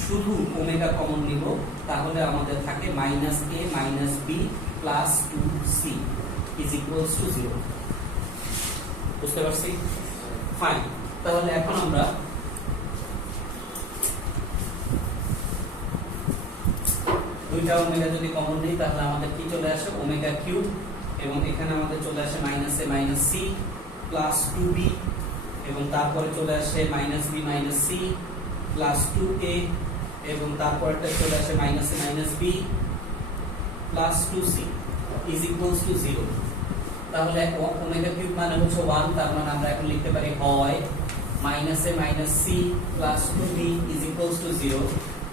শুধু ওমেগা কমন নিব, তাহলে আমাদের থাকে -a minus b plus 2c is equals to 0। বুঝতে পারছি? ফাইন। তাহলে এখন আমরা দুইটা ওমেগা যদি কমন নেই তাহলে আমাদের কি চলে আসে ওমেগা কিউব এবং এখানে আমাদের চলে আসে minus a minus c plus 2b এবং তারপরে চলে আসে minus b minus c plus 2a এবং তারপরটা চলে আসে minus a minus b plus 2c is equals to 0। তাহলে ওমেগা কিউব মানে হচ্ছে 1, তার মানে আমরা এখন লিখতে পারি হয় minus a minus c plus 2b is equals to 0।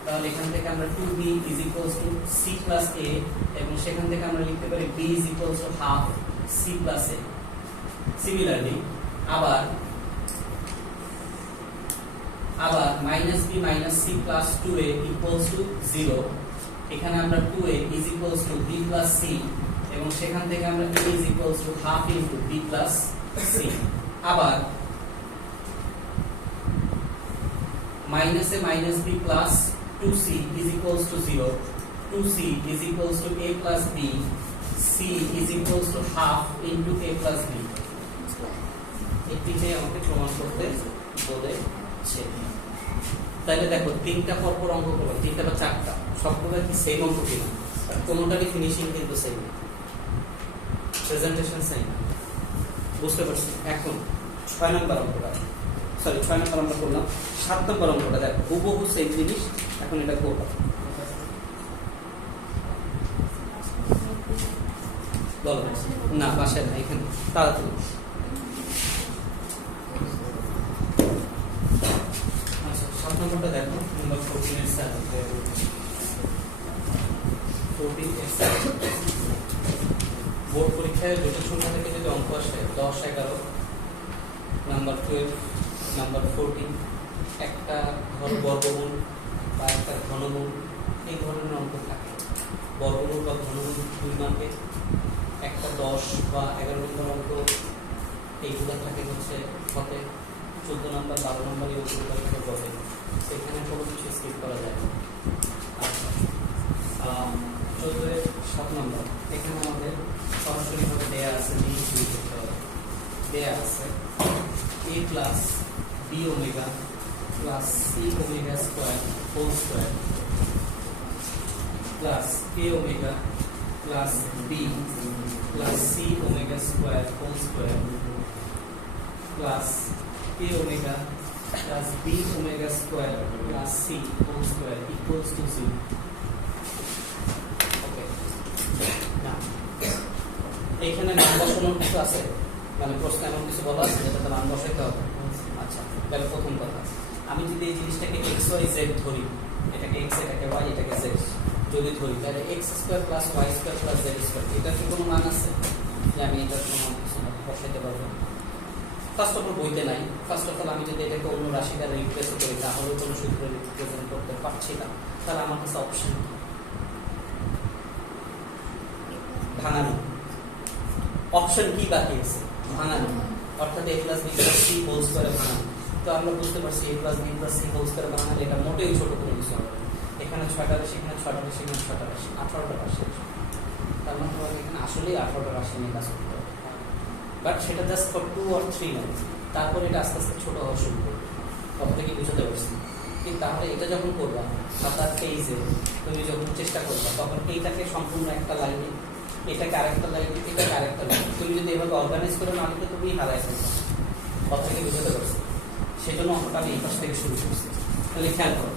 তাহলে এখান থেকে আমরা 2b is equals to c plus a এবং সেখান থেকে আমরা লিখতে পারি b is equals to half c plus a। Similarly আবার minus b minus c plus 2a equals to 0। এখানে আমরা 2a is equals to b plus c এবং সেখান থেকে আমরা a is equals to half into b plus c। আবার minus a minus b plus 2c is equals to 0, 2c is equals to a plus b, c is equals to half into a plus b। এটিকে আমাকে প্রমাণ করতে বলেছে। তাহলে দেখো তিনটা পরপর অঙ্ক করলাম, তিনটা বা চারটা, সবগুলো কি সেম অঙ্ক কিনা, কোনোটারই ফিনিশিং কিন্তু সেম, প্রেজেন্টেশন সেম, বুঝতে পারছি। এখন 6 নম্বর অঙ্কটা, সরি 6 নম্বর আমরা করলাম, 7 নম্বর অঙ্কটা দেখো হুবহু সেম জিনিস। এখন এটা করব, বলো না পাশে না, এখানে তাড়াতাড়ি। আচ্ছা 7 নম্বরটা দেখো, নাম্বার 14 এর সাথে 14 এর সাথে বোর্ড পরীক্ষায় দুটো সংখ্যা থেকে যদি অঙ্ক আসে 10, 11, নাম্বার 12, নাম্বার 14, একটা ধর বর্গমূল বা একটা ঘনমূল, এই ধরনের অঙ্ক থাকে। বর্গমূল বা ঘনমূল 2 মার্কে, একটা 10 বা 11 নম্বর অঙ্ক এইগুলো থাকে হচ্ছে হতে 14 নম্বর 12 নম্বর এই অঙ্কগুলো থাকে বসে, সেখানে কোনো কিছু স্কিপ করা যায় না। আচ্ছা 14 7 নম্বর, এখানে আমাদের সরাসরিভাবে দেয়া আছে, দেয়া আছে a plus b omega plus c omega square whole square plus a omega plus b plus c omega square whole square plus a omega plus b omega square plus c whole square equals to 0। Okay, না এখানে মান বসানোর কিছু আছে, মানে প্রশ্ন এমন কিছু বলা আছে যেটাতে মান বসাইতে হবে। আচ্ছা তাহলে প্রথম কথা, আমি যদি এই জিনিসটাকে x y z ধরি, এটাকে x, এটাকে y, এটাকে z যদি ধরি, তাহলে x square plus y square plus z square, এটার কি কোনো মান আছে যে আমি এটার কোনো মান কিছু বসাইতে পারবো? ফার্স্ট অফ অল বইতে নাই। ফার্স্ট অফ অল আমি যদি এটাকে অন্য রাশি দ্বারা রিপ্লেস করি, তাহলে কোনো সূত্র রিপ্রেজেন্ট করতে পারছি না, তাহলে আমার কাছে অপশন ভাঙানো। অপশন কি বাকি আছে? ভাঙানো, অর্থাৎ a plus b plus c whole স্কয়ারে ভাঙানো। তো আমরা বুঝতে পারছি a plus b plus c whole স্কয়ারে ভাঙালে এটা মোটেই ছোট কোনো কিছু হবে। এখানে 6টা রাশি, এখানে 6টা রাশি, এখানে 6টা রাশি, 18টা রাশি। তার মানে তোমাকে এখানে আসলেই 18টা রাশি নিয়ে কাজ করতে হবে, বাট সেটা জাস্ট ফর 2 or 3 মান্থস। তারপর এটা আস্তে আস্তে ছোট হওয়া শুরু করবে, কথাটা কি বুঝতে পারছি? ঠিক তাহলে এটা যখন করবা, অর্থাৎ পেজে তুমি যখন চেষ্টা করবা, তখন এইটাকে সম্পূর্ণ একটা লাইনে, এটাকে আরেকটা লাইনে, এটাকে আরেকটা লাইনে, তুমি যদি এভাবে অর্গানাইজ করে না লিখে তুমি হারাই ফেলবে, কথাটাকে বুঝতে পারছি। সেজন্য অঙ্কটা আমি এই পাশ থেকে শুরু করছি। তাহলে খেয়াল করো,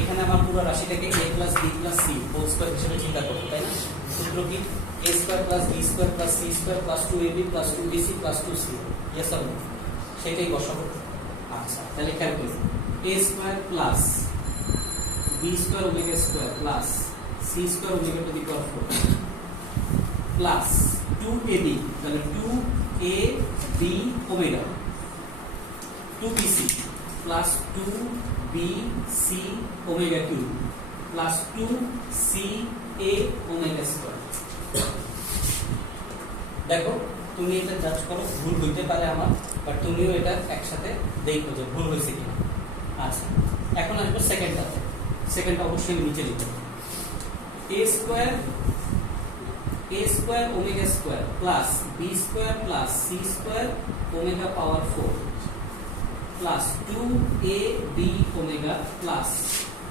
এখানে আমার পুরো রাশিটাকে a plus b plus c whole square হিসেবে চিন্তা করবো, তাই না? সূত্র কি? a square plus b square plus c square plus 2ab plus 2bc plus 2c, yes or no? সেটাই বসাবো। আচ্ছা তাহলে খেয়াল করি, a square plus b square omega square plus c square omega to the power 4 plus 2ab, তাহলে 2ab omega 2bc plus 2bc omega cube plus 2ca omega square. দেখো তুমি এটা জাজ করো, ভুল হইতে পারে আমার, বাট তুমিও এটা একসাথে দেখো যে ভুল হয়েছে কিনা। আচ্ছা এখন আসবো সেকেন্ডটাতে। সেকেন্ডটা অবশ্যই নিচে লিখো, a square omega square plus b square plus c square omega power 4 plus 2ab omega plus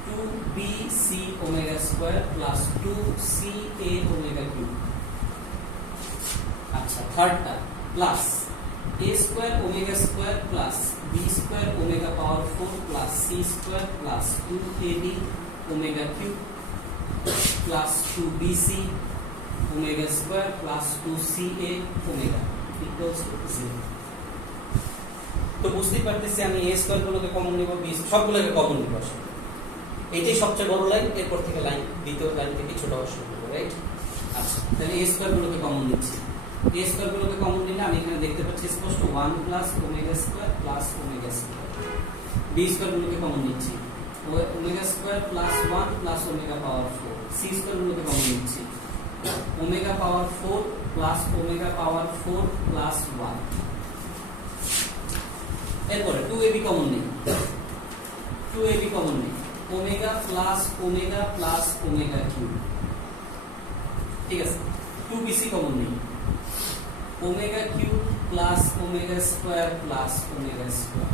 2bc omega square plus 2ca omega cube আচ্ছা থার্ডটা plus a square omega square plus b square omega power 4 plus c square plus 2ab omega cube plus 2bc omega square plus 2ca omega equals to 0। তো বুঝতেই পারতেছি আমি a square গুলোকে common নিব, b সবগুলোকে common নিব। এইটাই সবচেয়ে বড় লাইন, এরপর থেকে লাইন দ্বিতীয় লাইন থেকে ছোট হওয়া শুরু করব, রাইট? আচ্ছা তাহলে a স্কয়ার গুলোকে কমন নিচ্ছি। a স্কয়ার গুলোকে কমন নিলে আমি এখানে দেখতে পাচ্ছি স্পষ্ট 1 plus omega square plus omega square. b square গুলোকে কমন নিচ্ছি, omega square plus 1 plus omega power 4। c square গুলোকে কমন নিচ্ছি, omega power 4 plus omega power 4 plus 1। এরপরে 2ab কমন নেই, 2ab কমন নেই, omega plus omega plus omega cube. ঠিক আছে, 2bc common নেই, omega cube plus omega square plus omega square.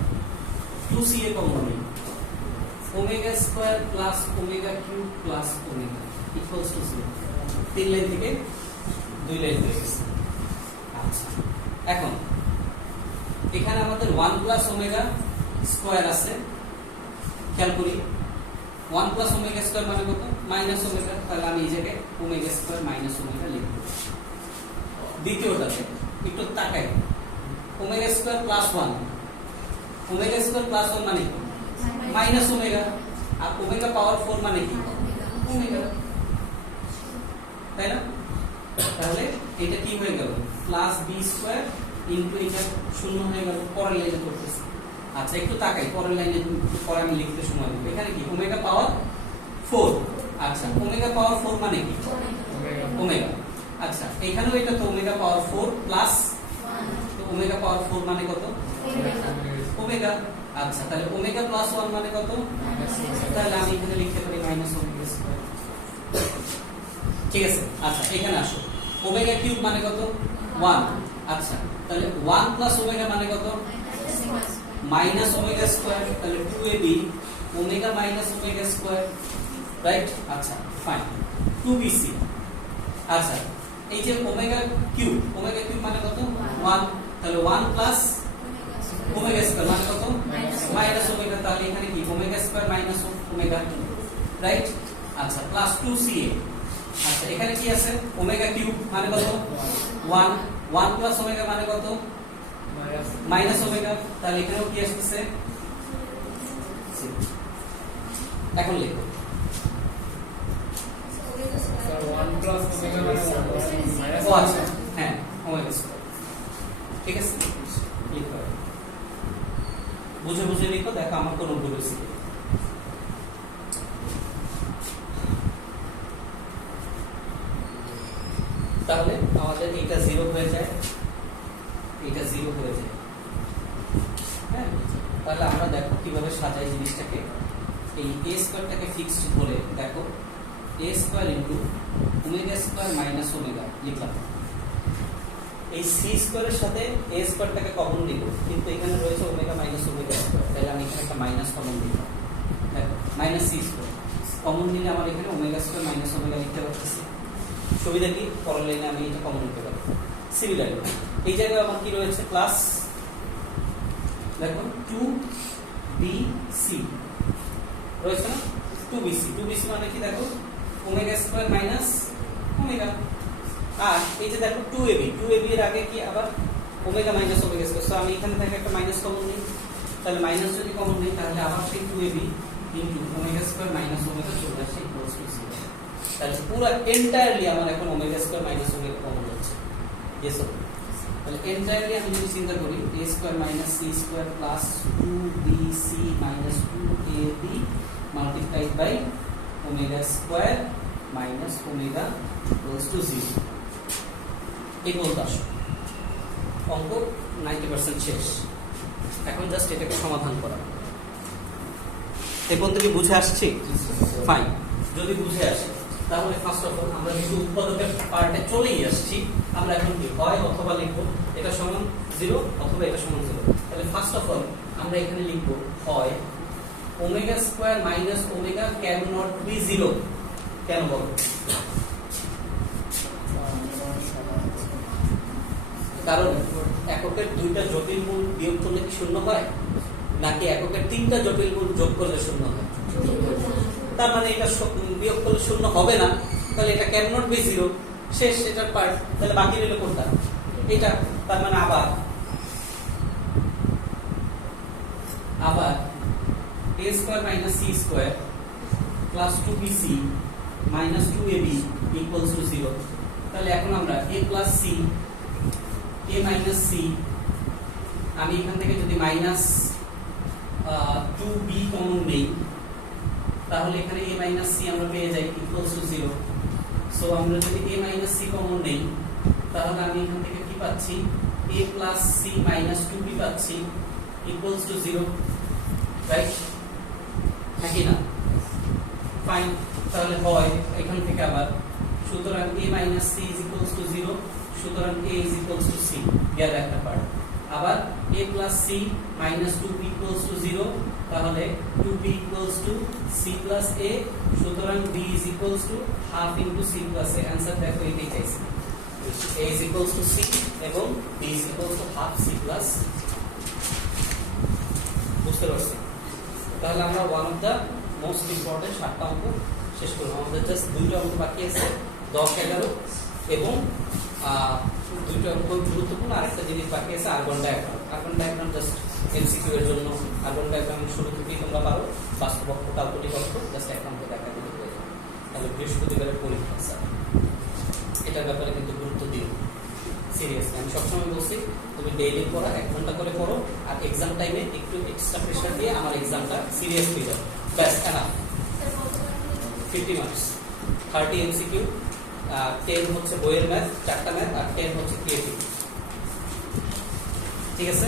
2ca common নেই, omega square plus omega cube plus omega equals to 0। তিন line থেকে দুই line হয়ে গেছে। আচ্ছা এখন এখানে আমাদের 1 প্লাস ওমেগা স্কয়ার আছে, খেয়াল করি 1 প্লাস ওমেগা স্কয়ার মানে কত? Minus omega. তাহলে আমি এই জায়গায় ওমেগা স্কয়ার মাইনাস ওমেগা লিখব। দ্বিতীয়টাতে একটু তাকাই, omega square plus 1, omega square plus 1 মানে কি? Minus omega. আর ওমেগা পাওয়ার 4 মানে কি? ওমেগা, তাই না? তাহলে এটা কি হয়ে গেল? প্লাস বি স্কয়ার ইনটু এটা শূন্য হয়ে গেল। পরের লাইনে করতেছি। আচ্ছা একটু তাকাই, পরের লাইনে পরে আমি লিখতে সময় দেব। এখানে কি? Omega power 4। আচ্ছা ওমেগা পাওয়ার 4 মানে কি? ওমেগা। আচ্ছা এখানেও এটা তো ওমেগা পাওয়ার 4 প্লাস 1। তো ওমেগা পাওয়ার 4 মানে কত? ওমেগা। আচ্ছা তাহলে ওমেগা প্লাস 1 মানে কত? তাহলে আমি এখানে লিখতে পারি মাইনাস ওমেগা স্কয়ার। ঠিক আছে। আচ্ছা এখানে আসো, ওমেগা কিউব মানে কত? 1। আচ্ছা তাহলে 1 প্লাস ওমেগা মানে কত? Minus omega square. তাহলে 2ab omega minus omega square, right? আচ্ছা ফাইন। 2bc। আচ্ছা এই যে ওমেগা কিউব মানে কত? 1। তাহলে 1 প্লাস ওমেগা স্কয়ার মানে কত? Minus omega. তাহলে এখানে কি? Omega square minus omega, right? আচ্ছা প্লাস 2ca। আচ্ছা এখানে কি আছে? ওমেগা কিউব মানে কত? 1। 1 প্লাস ওমেগা মানে কত? Minus omega. তাহলে এখানেও কি আসছে? এখন লিখো 1 প্লাস ওমেগা মানে মাইনাস। আচ্ছা হ্যাঁ ওমেগা স্কয়ার। ঠিক আছে, লিখো, বুঝে বুঝে লিখো, দেখো আমার কোনো ভুল হয়েছে। তাহলে আমাদের এটা 0 হয়ে যায়, এটা 0 হয়ে যায়। হ্যাঁ তাহলে আমরা দেখো কিভাবে সাজাই জিনিসটাকে। এই a স্কয়ারটাকে ফিক্সড করে দেখো a square into omega square minus omega লিখলাম। এই c স্কয়ারের সাথে a স্কয়ারটাকে কমন নিব, কিন্তু এখানে রয়েছে ওমেগা মাইনাস ওমেগা স্কয়ার। তাহলে আমি এখানে একটা মাইনাস কমন দিলাম। দেখো মাইনাস c স্কয়ার কমন নিলে আমার এখানে ওমেগা স্কয়ার মাইনাস ওমেগা লিখতে পারতেছি। সুবিধা কি? পরের লাইনে আমি এটা কমন নিতে পারি। সিমিলারলি এই জায়গায় আমার কি রয়েছে? প্লাস দেখো 2bc রয়েছে না? 2bc মানে কি? দেখো ওমেগা স্কয়ার মাইনাস ওমেগা। আর এই যে দেখো 2ab এর আগে কি আবার omega minus omega square. So আমি এখানে থেকে একটা মাইনাস কমন নিই। তাহলে মাইনাস যদি কমন নিই তাহলে আবার সেই 2ab into omega square minus omega চলে আসে ইকুয়ালস টু 0। তাহলে পুরো এন্টায়ারলি আমার এখন omega square minus omega common হচ্ছে। Yes okay. তাহলে এন্টায়ারলি আমি যদি চিন্তা করি a square minus c square plus 2bc minus 2ab multiplied by omega square minus omega equals to 0। এই বলতে আসো অঙ্ক 90% শেষ। এখন জাস্ট এটাকে সমাধান করা। এই পর্যন্ত কি বুঝে আসছে? ফাইন। যদি বুঝে আসে তাহলে ফার্স্ট অফ অল আমরা কিন্তু উৎপাদকের পার্টে চলেই আসছি। আমরা এখন কি হয় অথবা লিখব এটা সমান 0 অথবা এটা সমান 0। তাহলে ফার্স্ট অফ অল আমরা এখানে লিখব হয় omega square minus omega cannot be 0। কেন বলো? কারণ এককের দুইটা জটিল মূল বিয়োগ করলে কি শূন্য হয়, নাকি এককের তিনটা জটিল মূল যোগ করলে শূন্য হয়? তার মানে এটা বিয়োগ করলে শূন্য হবে না, তাহলে এটা ক্যান নট বি জিরো, শেষ এটার পার্ট। তাহলে বাকি রইল কোনটা? এটা। তার মানে আবার a square minus c square plus 2bc minus 2ab equals to 0। তাহলে এখন আমরা a plus c a minus c, আমি এখান থেকে যদি মাইনাস 2b কমন নেই তাহলে এখানে a মাইনাস c আমরা পেয়ে যাই ইকুয়ালস টু 0। সো আমরা যদি a মাইনাস c কমন নেই তাহলে আমি এখান থেকে কি পাচ্ছি, a plus c minus 2b পাচ্ছি ইকুয়ালস টু 0, রাইট নাকি না? ফাইন, তাহলে হয় এখান থেকে আবার, সুতরাং a minus c is equals to 0, সুতরাং a is equals to c, গেল একটা পার্ট। আবার a plus c minus 2b equals to 0, তাহলে 2b equals to c plus a, সুতরাং b is equals to half into c plus a। Answer দেখো এটাই চাইছি, a is equals to c এবং b is equals to half c plus. বুঝতে পারছি? তাহলে আমরা one of the most important 7টা অঙ্ক শেষ করব। আমাদের জাস্ট দুইটা অঙ্ক বাকি আছে, 10, 11 এবং দুইটা অঙ্ক গুরুত্বপূর্ণ আরেকটা জিনিস বাকি আছে, argon diagram. Argon diagram just MCQ এর জন্য। আর্গন ডায়াগ্রাম শুরু থেকেই তোমরা পারো, বাস্তব অঙ্ক কাল্পনিক অঙ্ক জাস্ট এক অঙ্ক দেখা দিতে হয়ে যাবে। তাহলে বৃহস্পতিবারের পরীক্ষা স্যার, এটার ব্যাপারে কিন্তু গুরুত্ব দিও সিরিয়াসলি। আমি সবসময় বলছি তুমি ডেইলি পড়া 1 ঘন্টা করে পড়ো, আর এক্সাম টাইমে একটু এক্সট্রা প্রেশার দিয়ে আমার এক্সামটা সিরিয়াসলি দাও, ব্যাস এনাফ। 50 মার্কস, 30 এমসিকিউ, 10 হচ্ছে বইয়ের ম্যাথ, 4টা ম্যাথ, আর 10 হচ্ছে ক্রিয়েটিভ। ঠিক আছে?